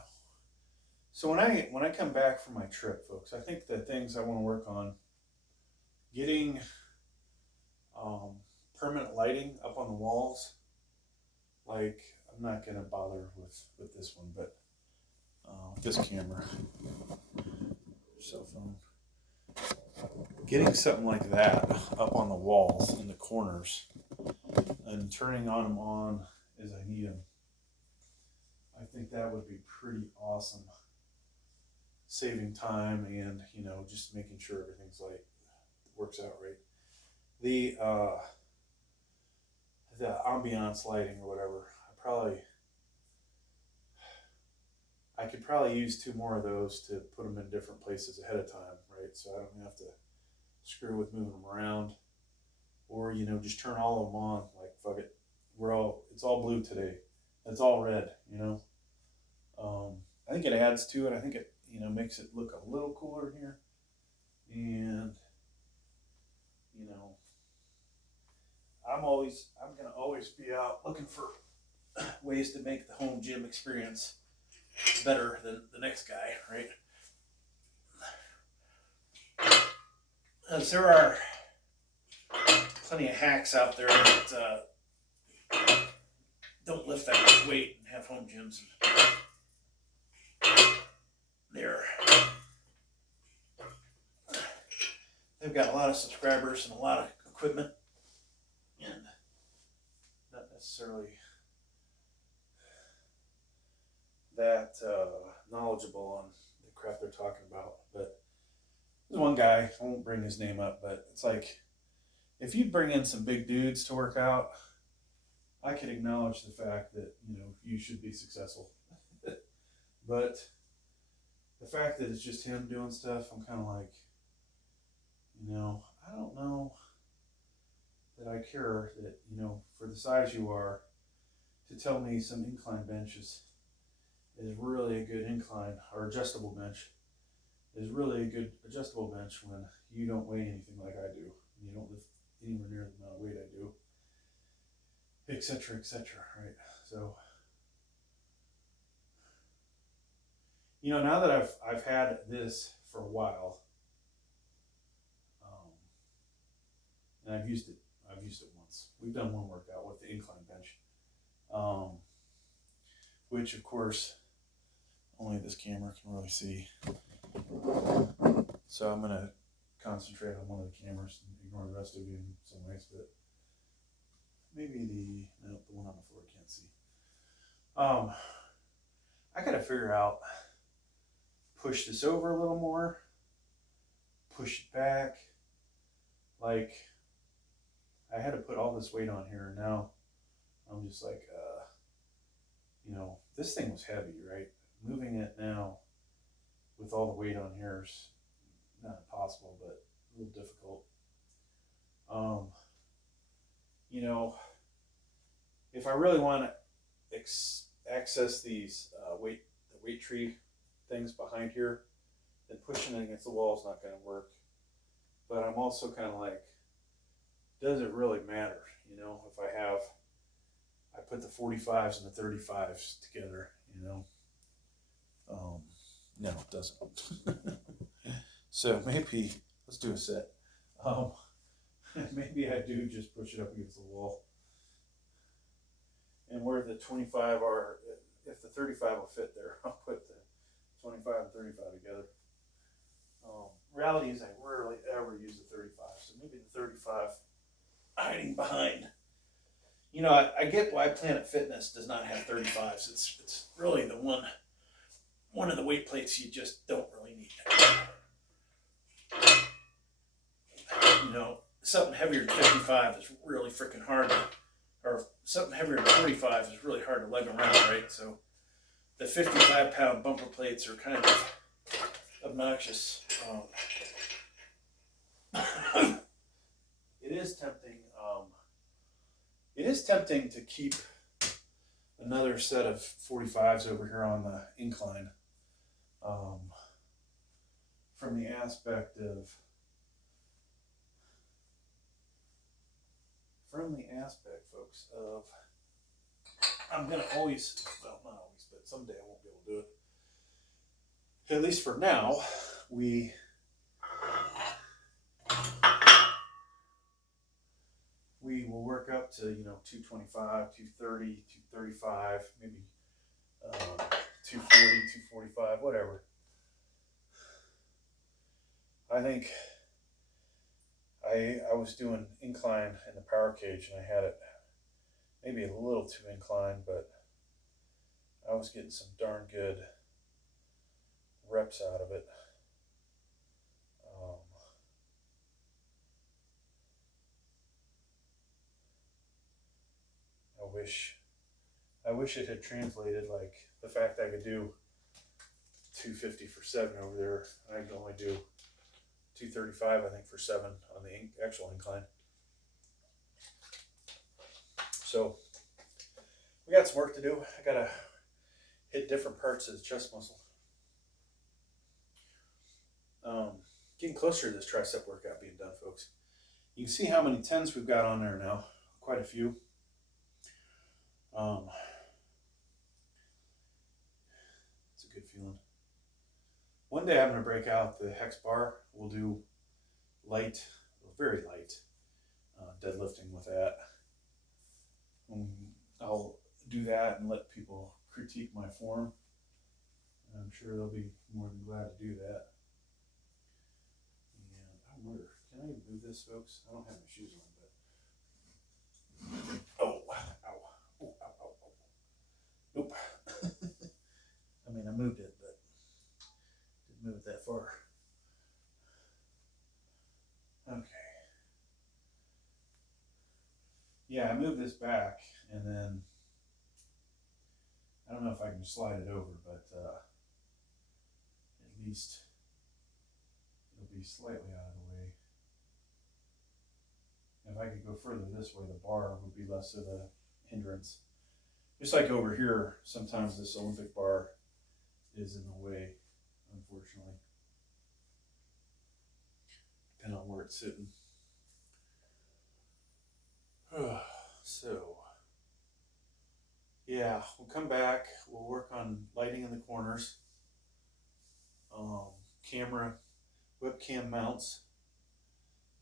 So when I come back from my trip, folks, I think the things I want to work on, getting permanent lighting up on the walls. Like, I'm not gonna bother with this one, but this camera, cell phone, getting something like that up on the walls in the corners and turning them on as I need them. I think that would be pretty awesome. Saving time and, just making sure everything's like works out right. The ambiance lighting or whatever, I could probably use 2 more of those to put them in different places ahead of time, right? So I don't have to screw with moving them around, or just turn all of them on. Like, fuck it, it's all blue today. It's all red, I think it adds to it. I think it makes it look a little cooler here, and I'm gonna always be out looking for ways to make the home gym experience better than the next guy, right? As there are plenty of hacks out there that don't lift that much weight and have home gyms. They've got a lot of subscribers and a lot of equipment, and not necessarily that knowledgeable on the crap they're talking about. But there's one guy, I won't bring his name up, but it's like, if you bring in some big dudes to work out, I could acknowledge the fact that you should be successful. But the fact that it's just him doing stuff, I'm kind of like, I don't know that I care that, for the size you are, to tell me some incline benches is really a good incline, or adjustable bench is really a good adjustable bench when you don't weigh anything like I do. You don't lift anywhere near the amount of weight I do, etc., right? So You know, now that I've had this for a while, and I've used it once. We've done one workout with the incline bench, which of course only this camera can really see. So I'm gonna concentrate on one of the cameras and ignore the rest of you in some ways, but maybe the one on the floor can't see. I gotta figure out, push this over a little more, push it back. Like, I had to put all this weight on here, and now I'm just like, you know, this thing was heavy, right? Moving it now with all the weight on here is not impossible, but a little difficult. You know, if I really want to access these the weight tree things behind here, then pushing it against the wall is not going to work. But I'm also kind of like, does it really matter? You know, if I put the 45s and the 35s together, you know, no, it doesn't. So maybe let's do a set. Maybe I do just push it up against the wall. And where the 25 are, if the 35 will fit there, I'll put the 25 and 35 together. Reality is I rarely ever use the 35, so maybe the 35 hiding behind. You know, I get why Planet Fitness does not have 35s. It's really the one of the weight plates you just don't really need. You know, something heavier than 55 is really freaking hard, or something heavier than 45 is really hard to lug around, right? So the 55-pound bumper plates are kind of obnoxious. It is tempting. It is tempting to keep another set of 45s over here on the incline, from the aspect of folks, of I'm gonna always, well, not always, but someday I won't be able to do it. At least for now, we will work up to, you know, 225, 230, 235, maybe 240, 245, whatever. I think I was doing incline in the power cage, and I had it maybe a little too inclined, but I was getting some darn good reps out of it. I wish it had translated, like the fact I could do 250 for 7 over there. I could only do 235, I think, for 7 on the actual incline. So we got some work to do. I gotta hit different parts of the chest muscle. Getting closer to this tricep workout being done, folks. You can see how many 10s we've got on there now. Quite a few. It's a good feeling. One day I'm going to break out the hex bar. We'll do light, very light deadlifting with that. I'll do that and let people critique my form. I'm sure they'll be more than glad to do that. And I wonder, can I move this, folks? I don't have my shoes on, but oh, ow, oh, ow, ow, ow. Nope. I mean, I moved it, but didn't move it that far. Okay. Yeah, I moved this back, and then I don't know if I can slide it over, but at least it'll be slightly out of the way. If I could go further this way, the bar would be less of a hindrance. Just like over here, sometimes this Olympic bar is in the way, unfortunately, depending on where it's sitting. So, yeah, we'll come back. We'll work on lighting in the corners. camera webcam mounts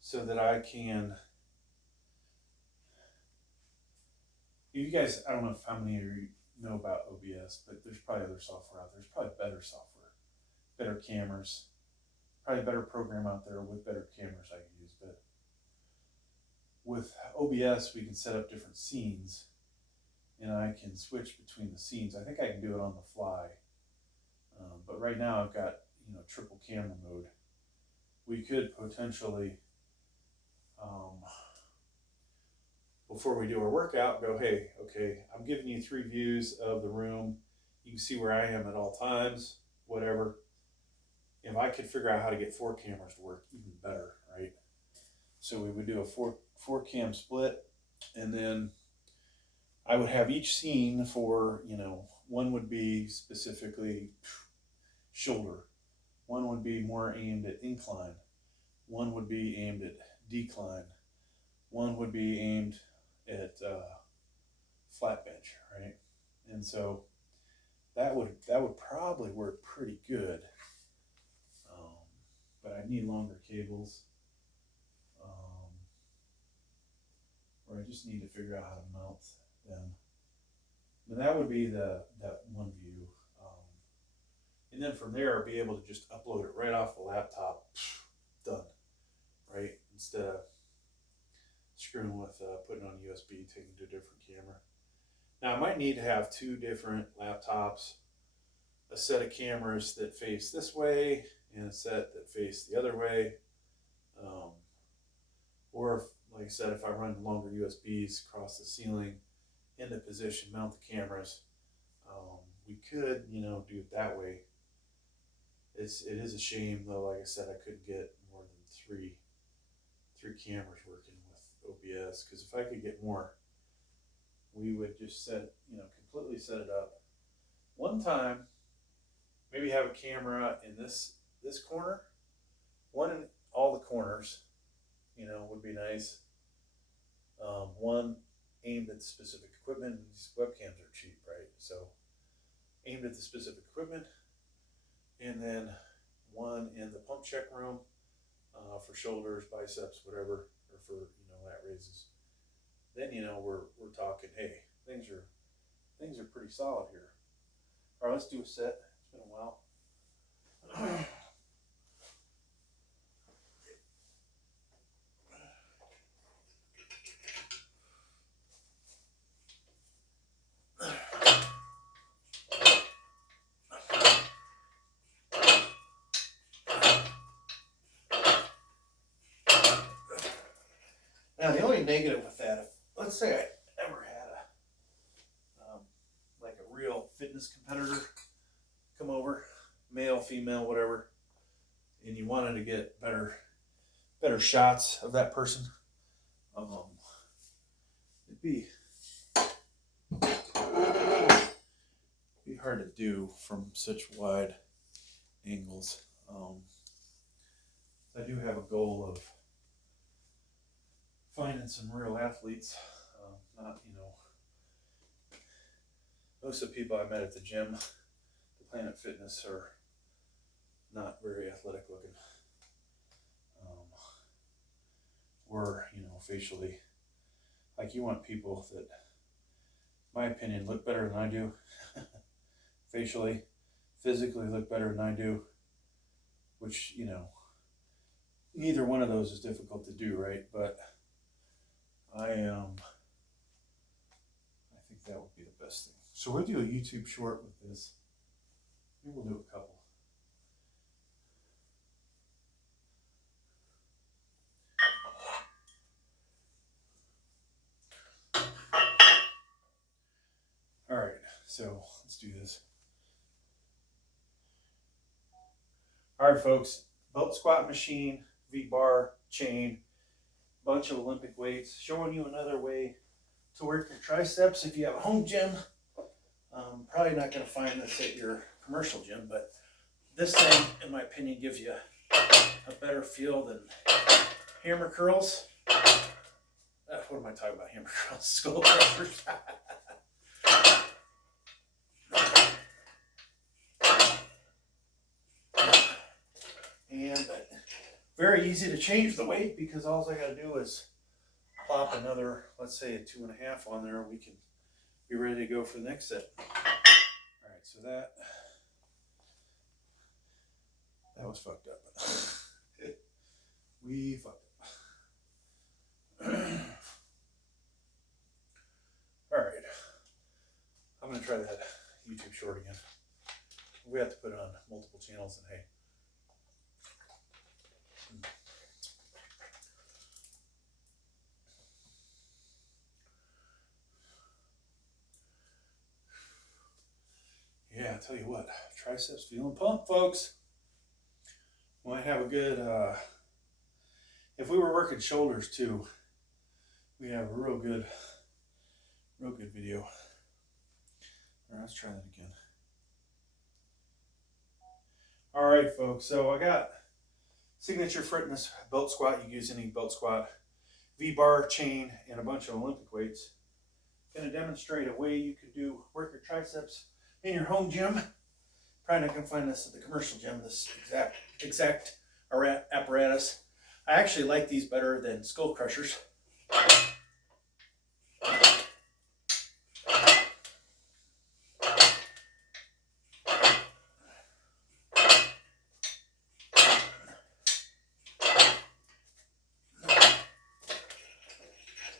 so that I can. You guys, I don't know how many of you know about OBS, but there's probably other software out there. There's probably better software, better cameras, probably a better program out there with better cameras I can use. But with OBS, we can set up different scenes, and I can switch between the scenes. I think I can do it on the fly. But right now I've got, triple camera mode. We could potentially, before we do our workout, go, hey, okay, I'm giving you 3 views of the room. You can see where I am at all times, whatever. If I could figure out how to get 4 cameras to work, even better, right? So we would do a four cam split, and then I would have each scene for, one would be specifically shoulder, one would be more aimed at incline, one would be aimed at decline, one would be aimed at flat bench, right? And so that would probably work pretty good, but I need longer cables, or I just need to figure out how to mount them. And that would be that one view. And then from there, I'll be able to just upload it right off the laptop. Done, right? Instead of screwing with putting on USB, taking to a different camera. Now, I might need to have 2 different laptops, a set of cameras that face this way and a set that face the other way. Or, if, like I said, if I run longer USBs across the ceiling into position, mount the cameras, we could, do it that way. It is a shame, though, like I said, I couldn't get more than three cameras working with OBS, because if I could get more, we would just completely set it up. One time, maybe have a camera in this corner, one in all the corners, would be nice. One aimed at the specific equipment. These webcams are cheap, right? So aimed at the specific equipment, and then one in the pump check room for shoulders, biceps, whatever, or for lat raises. Then we're talking, hey, things are pretty solid here. All right, let's do a set. It's been a while. Now, the only negative with that, if, let's say I ever had like a real fitness competitor come over, male, female, whatever, and you wanted to get better shots of that person, it'd be hard to do from such wide angles. I do have a goal of finding some real athletes, not, most of the people I met at the gym, the Planet Fitness, are not very athletic looking. Or, facially, like, you want people that, in my opinion, look better than I do. Facially, physically look better than I do, which, neither one of those is difficult to do, right? But I think that would be the best thing. So we'll do a YouTube short with this. Maybe we'll do a couple. All right, so let's do this. All right, folks, belt squat machine, V-bar, chain, bunch of Olympic weights, showing you another way to work your triceps if you have a home gym. Probably not going to find this at your commercial gym, but this thing, in my opinion, gives you a better feel than hammer curls. What am I talking about? Hammer curls, skull crushers. Very easy to change the weight because all I got to do is plop another, let's say a 2.5 on there. We can be ready to go for the next set. All right, so that was fucked up. We fucked up. All right, I'm gonna try that YouTube short again. We have to put it on multiple channels, and hey. Yeah, I tell you what, triceps feeling pumped, folks. Might have a good, if we were working shoulders too, we have a real good video. All right, let's try that again. All right, folks, so I got signature fitness belt squat. You can use any belt squat, V-bar, chain, and a bunch of Olympic weights. Going to demonstrate a way you could work your triceps in your home gym. Probably not going to find this at the commercial gym, this exact apparatus. I actually like these better than skull crushers.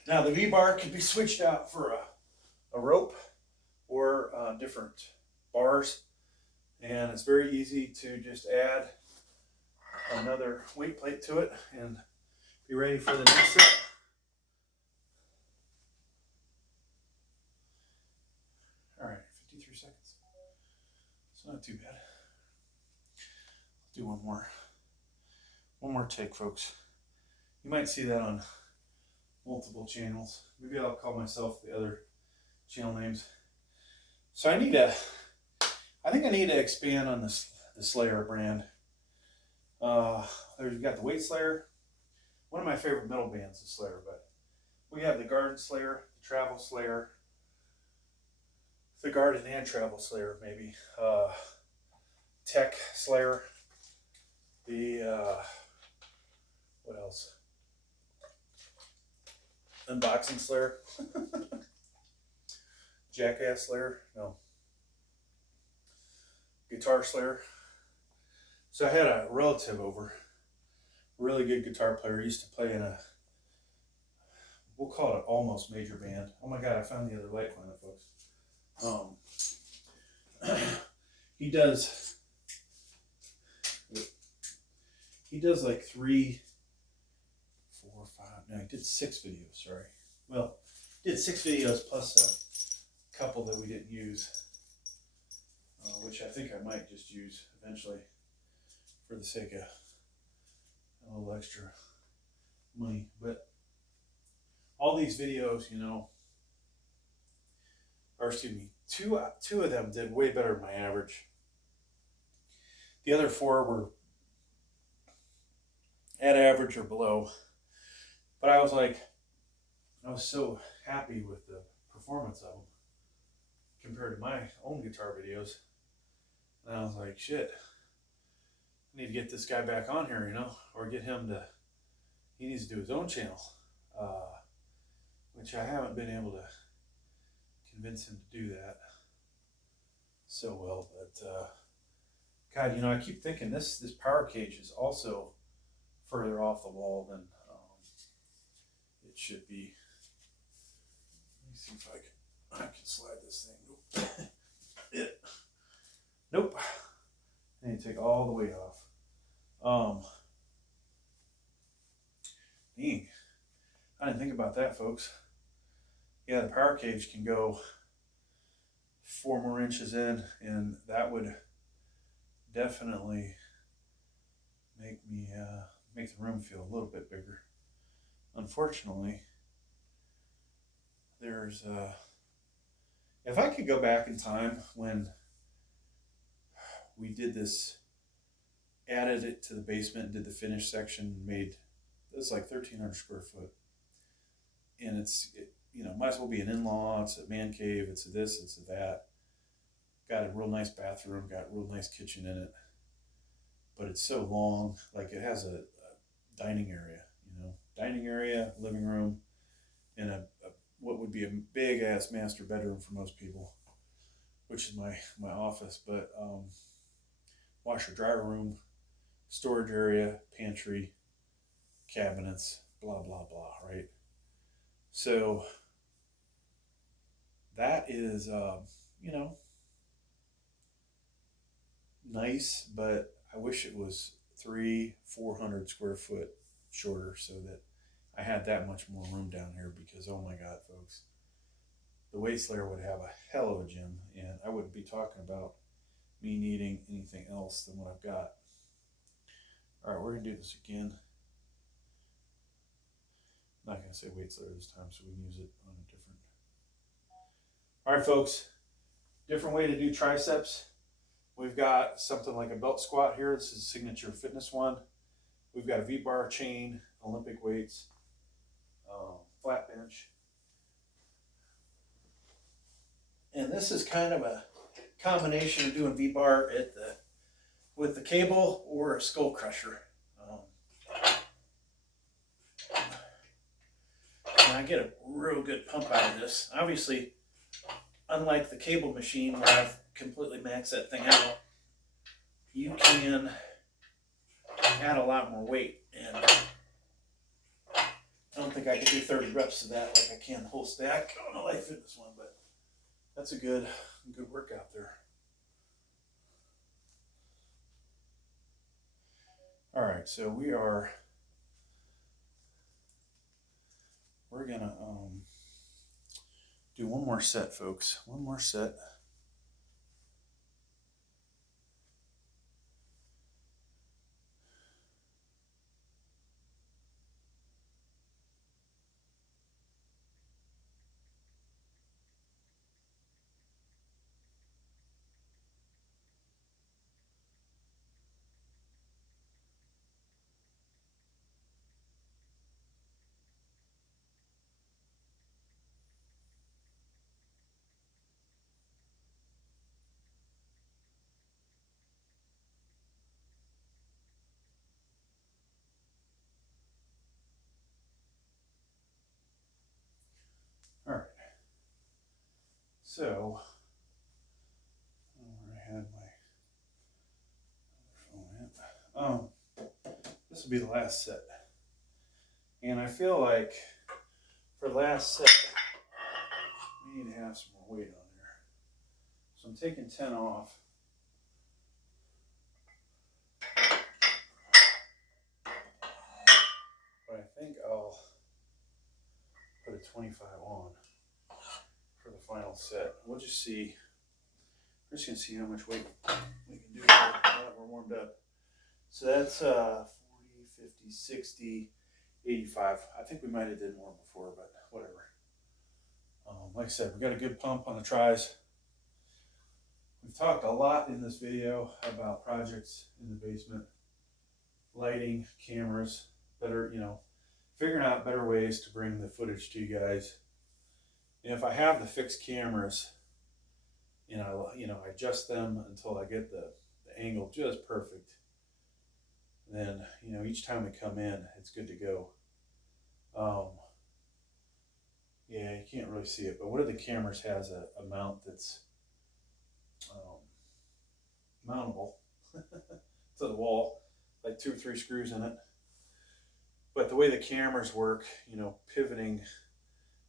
Now the V-bar can be switched out for a rope or different bars, and it's very easy to just add another weight plate to it and be ready for the next set. All right, 53 seconds. It's not too bad. Let's do one more take, folks. You might see that on multiple channels. Maybe I'll call myself the other channel names. So I think I need to expand on the Slayer brand. You've got the Weight Slayer. One of my favorite metal bands is Slayer, but we have the Garden Slayer, the Travel Slayer, the Garden and Travel Slayer, maybe. Tech Slayer. The what else? Unboxing Slayer. Jackass Slayer. No. Guitar Slayer. So I had a relative over, really good guitar player. He used to play in we'll call it an almost major band. Oh my God, I found the other light on it, folks. He does like 3, 4, 5, no, he did 6 videos, sorry. Well, he did 6 videos plus a couple that we didn't use, which I think I might just use eventually for the sake of a little extra money. But all these videos, you know, or excuse me, two of them did way better than my average. The other 4 were at average or below. But I was so happy with the performance of them compared to my own guitar videos. And I was like, shit, I need to get this guy back on here, you know, or get him to, he needs to do his own channel, which I haven't been able to convince him to do that so well. But God, you know, I keep thinking this power cage is also further off the wall than it should be. Let me see if I can slide this thing. Nope. Nope. I need to take all the weight off. Dang. I didn't think about that, folks. Yeah, the power cage can go 4 more inches in, and that would definitely make me make the room feel a little bit bigger. Unfortunately, there's if I could go back in time when we did this, added it to the basement, did the finish section, made it's like 1,300 square foot, and you know, might as well be an in-law. It's a man cave. It's a this. It's a that. Got a real nice bathroom. Got a real nice kitchen in it. But it's so long. Like it has a dining area, dining area, living room, and what would be a big ass master bedroom for most people, which is my office. But washer dryer room, storage area, pantry, cabinets, blah blah blah, right? So that is nice, but I wish it was 400 square foot shorter so that I had that much more room down here, because oh my god, folks, the waist layer would have a hell of a gym, and I wouldn't be talking about me needing anything else than what I've got. All right, we're gonna do this again. I'm not gonna say weights layer this time, so we can use it on a different. All right, folks, different way to do triceps. We've got something like a belt squat here. This is a signature fitness one. We've got a V-bar chain, Olympic weights, flat bench. And this is kind of a combination of doing V-bar with the cable or a skull crusher. And I get a real good pump out of this. Obviously, unlike the cable machine where I've completely maxed that thing out, you can add a lot more weight. And I don't think I could do 30 reps of that like I can the whole stack on a Life Fitness one, but that's a good workout there. All right, so we're gonna do one more set, folks. One more set. All right. So, where I had my phone at. This will be the last set. And I feel like for the last set, we need to have some more weight on there. So I'm taking 10 off. But I think I'll put a 25 on for the final set. We'll just see. We're just going to see how much weight we can do now that we're warmed up. So that's 40, 50, 60, 85. I think we might have did more before, but whatever. Like I said, we got a good pump on the tris. We've talked a lot in this video about projects in the basement, lighting, cameras, better, figuring out better ways to bring the footage to you guys. And if I have the fixed cameras, I adjust them until I get the angle just perfect. Then, each time we come in, it's good to go. Yeah, you can't really see it, but one of the cameras has a mount that's mountable to the wall, like 2 or 3 screws in it. But the way the cameras work, pivoting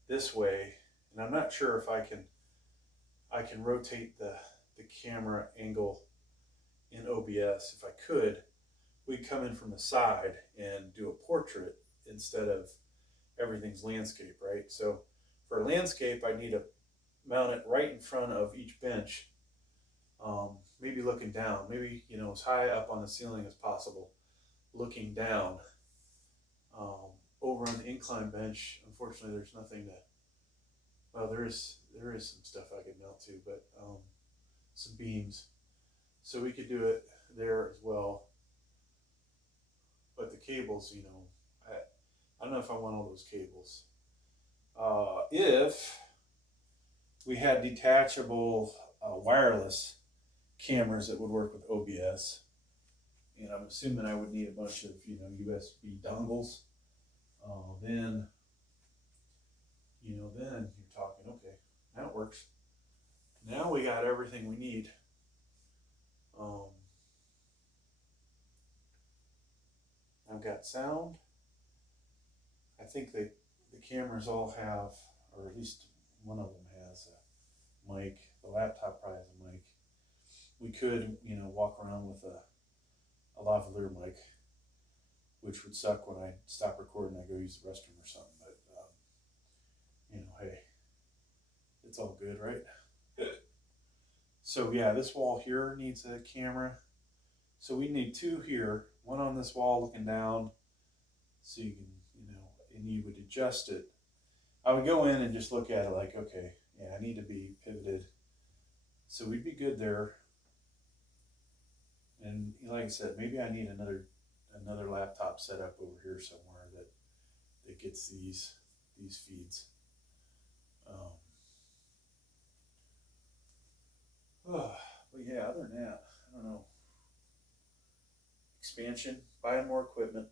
this way, and I'm not sure if I can rotate the camera angle in OBS. If I could, we'd come in from the side and do a portrait instead of everything's landscape, right? So for landscape, I need to mount it right in front of each bench, maybe looking down, maybe, as high up on the ceiling as possible, looking down. Over on the incline bench, unfortunately, there's nothing to, well, there is some stuff I could mount to, but some beams. So we could do it there as well. But the cables, I don't know if I want all those cables. If we had detachable wireless cameras that would work with OBS, and I'm assuming I would need a bunch of, you know, USB dongles. Then, you know, then you're talking, okay, now it works. Now we got everything we need. I've got sound. I think the cameras all have, or at least one of them has a mic. The laptop probably has a mic. We could, you know, walk around with a lavalier mic, which would suck when I stop recording and I go use the restroom or something. But, you know, hey, it's all good, right? So yeah, this wall here needs a camera. So we need two here, one on this wall looking down, so you can, you know, and you would adjust it. I would go in and just look at it like, okay, yeah, I need to be pivoted. So we'd be good there. And like I said, maybe I need another laptop set up over here somewhere that gets these feeds. But yeah, other than that, I don't know. Expansion, buying more equipment.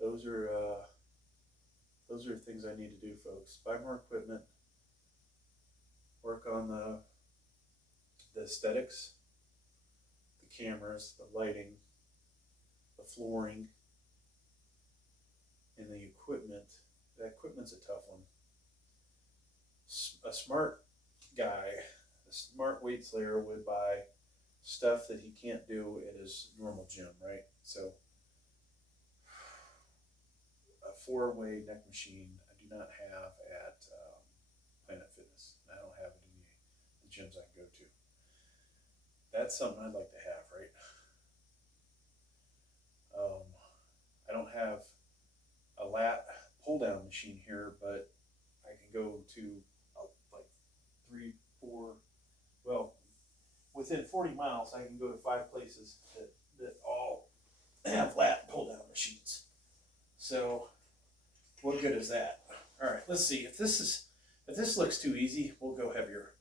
Those are things I need to do, folks. Buy more equipment. Work on the aesthetics, the cameras, the lighting, the flooring, and the equipment. The equipment's a tough one. A smart guy, a smart weight slayer would buy stuff that he can't do at his normal gym, right? So a 4-way neck machine I do not have at Planet Fitness. I don't have it in the gyms I can go to. That's something I'd like to have, right? I don't have a lat pull down machine here, but I can go to like 3, 4, well, within 40 miles, I can go to 5 places that all have lat pull down machines. So what good is that? All right, let's see. If this looks too easy, we'll go heavier.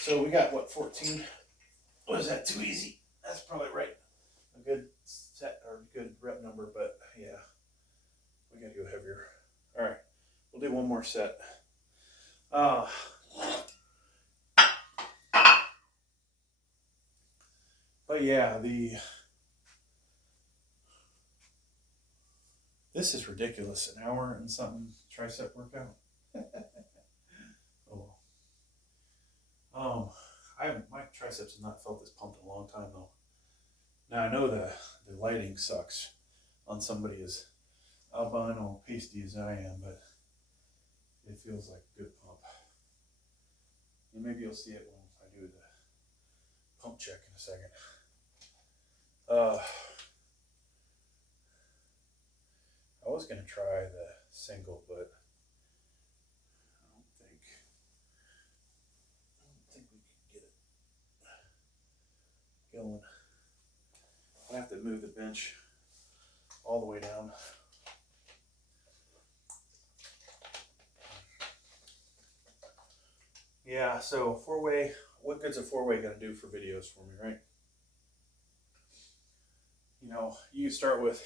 So we got what, 14? Was that too easy? That's probably right. A good set or good rep number, but yeah, we gotta go heavier. All right, we'll do one more set. But yeah, this is ridiculous. An hour and something tricep workout. Oh. My triceps have not felt this pumped in a long time though. Now I know the lighting sucks on somebody as albino pasty as I am, but it feels like a good pump. And maybe you'll see it when I do the pump check in a second. I was gonna try the single, but I don't think we can get it going. I have to move the bench all the way down. Yeah, so 4-way, what good's a 4-way gonna do for videos for me, right? You know, you start with,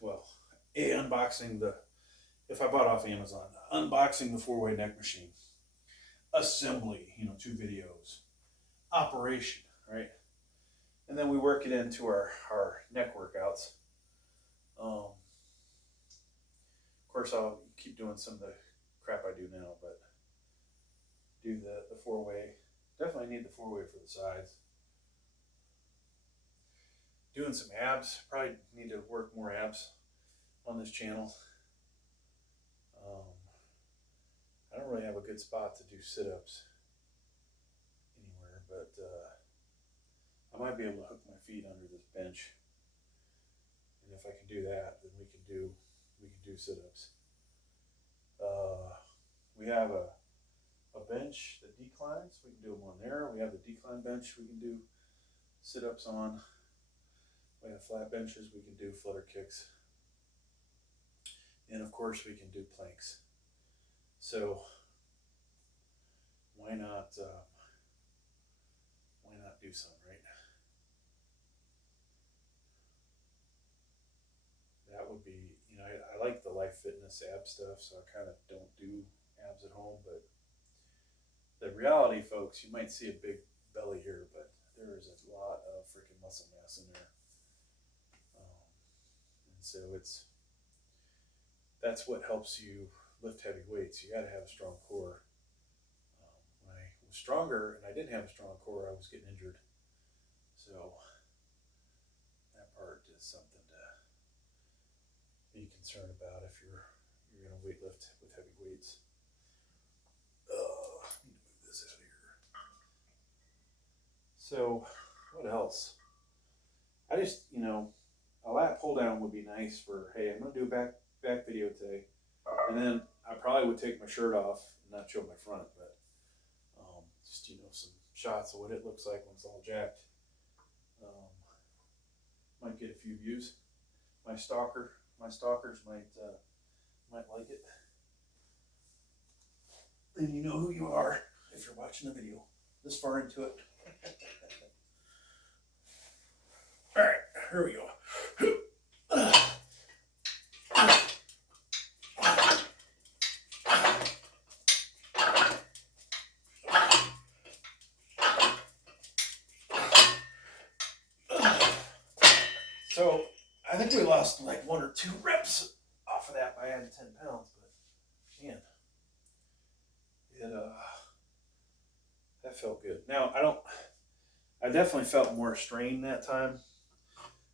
well, unboxing if I bought off Amazon, unboxing the 4-way neck machine, assembly, you know, 2 videos, operation, right? And then we work it into our neck workouts. Of course, I'll keep doing some of the crap I do now, but do the 4-way. Definitely need the 4-way for the sides. Doing some abs. Probably need to work more abs on this channel. I don't really have a good spot to do sit-ups anywhere, but I might be able to hook my feet under this bench. And if I can do that, then we can do sit-ups. We have a a bench that declines. We can do them on there. We have the decline bench we can do sit-ups on. We have flat benches we can do flutter kicks. And of course we can do planks. So why not do some, right? That would be, you know, I like the Life Fitness ab stuff, so I kind of don't do abs at home, but the reality, folks, you might see a big belly here, but there is a lot of freaking muscle mass in there. And so that's what helps you lift heavy weights. You got to have a strong core. When I was stronger and I didn't have a strong core, I was getting injured. So that part is something to be concerned about if you're going to weight lift with heavy weights. I need to move this out of here. So what else? I just, you know, a lat pull down would be nice for, hey, I'm going to do a back video today. And then I probably would take my shirt off and not show my front, but just, you know, some shots of what it looks like when it's all jacked. Might get a few views. My stalkers might like it. Then you know who you are if you're watching the video this far into it. All right, here we go. So I think we lost like 1 or 2 reps off of that by adding 10 pounds, but man, that felt good. Now I definitely felt more strain that time.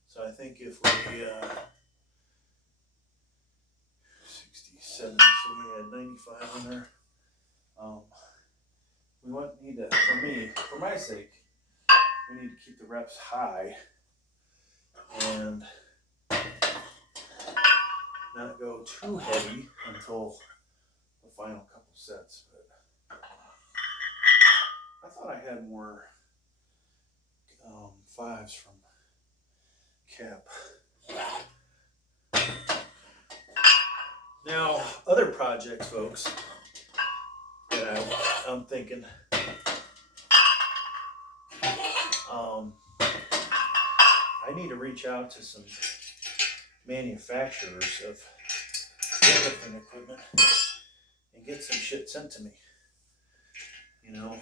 So I think if we 67, so we had 95 on there. We need to, for my sake, we need to keep the reps high and not go too heavy until the final couple sets. But I thought I had more 5s from Cap. Now, other projects, folks, that I'm thinking, I need to reach out to some manufacturers of weightlifting equipment and get some shit sent to me. You know,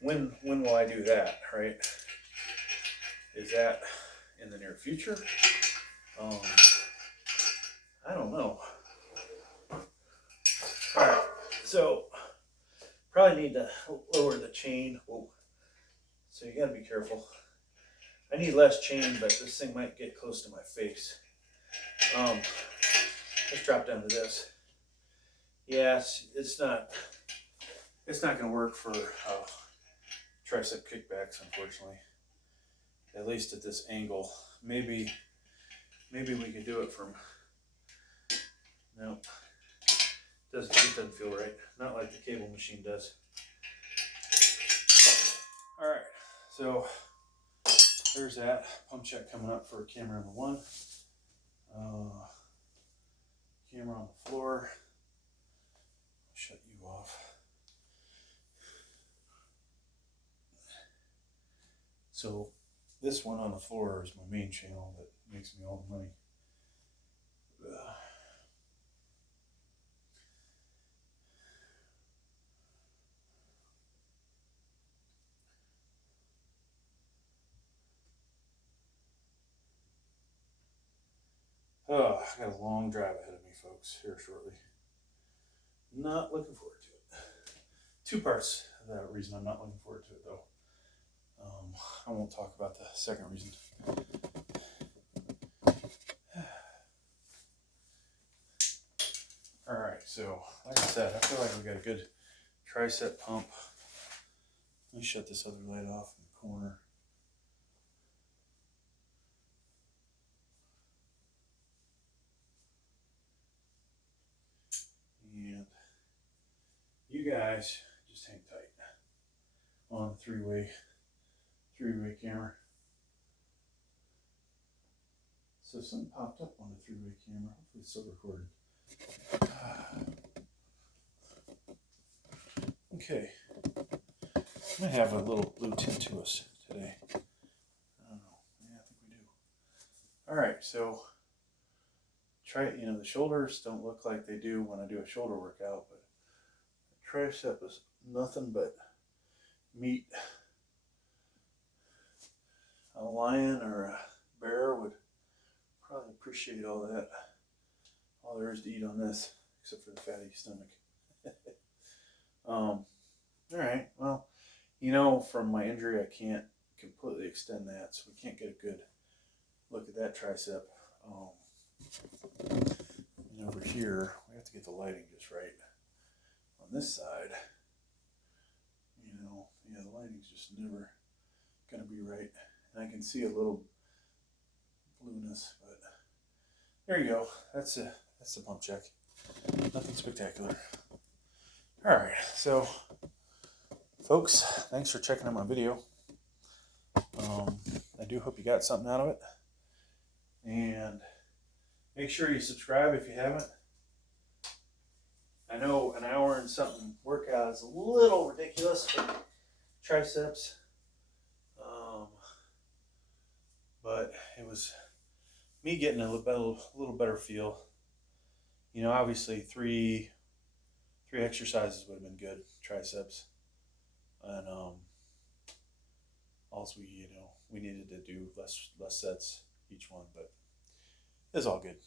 when will I do that, right? Is that in the near future? I don't know. All right, so probably need to lower the chain. Whoa. So you gotta be careful. I need less chain, but this thing might get close to my face. Let's drop down to this. Yes, it's not gonna work for tricep kickbacks, unfortunately. At least at this angle. Maybe we could do it from. No, it doesn't feel right. Not like the cable machine does. All right, so there's that pump check coming up for camera number 1. Camera on the floor. Shut you off. So this one on the floor is my main channel that makes me all the money. Oh, I got a long drive ahead of me, folks, here shortly. Not looking forward to it. 2 parts of that reason I'm not looking forward to it, though. I won't talk about the second reason. All right, so like I said, I feel like we got a good tricep pump. Let me shut this other light off in the corner. And guys, just hang tight on the three-way camera. So something popped up on the three-way camera. Hopefully it's still recording. Okay. Might have a little blue tint to us today. I don't know. Yeah, I think we do. All right, so try it. You know, the shoulders don't look like they do when I do a shoulder workout, but the tricep is nothing but meat. A lion or a bear would probably appreciate all that. All there is to eat on this, except for the fatty stomach. All right, well, you know, from my injury, I can't completely extend that, so we can't get a good look at that tricep. And over here, we have to get the lighting just right. On this side, you know, yeah, the lighting's just never gonna be right. And I can see a little blueness, but there you go. That's the pump check. Nothing spectacular. All right, so folks, thanks for checking out my video. I do hope you got something out of it, and make sure you subscribe if you haven't. I know an hour and something workout is a little ridiculous for triceps, but it was me getting a little better feel. You know, obviously three exercises would have been good, triceps, and also we needed to do less sets each one, but it's all good.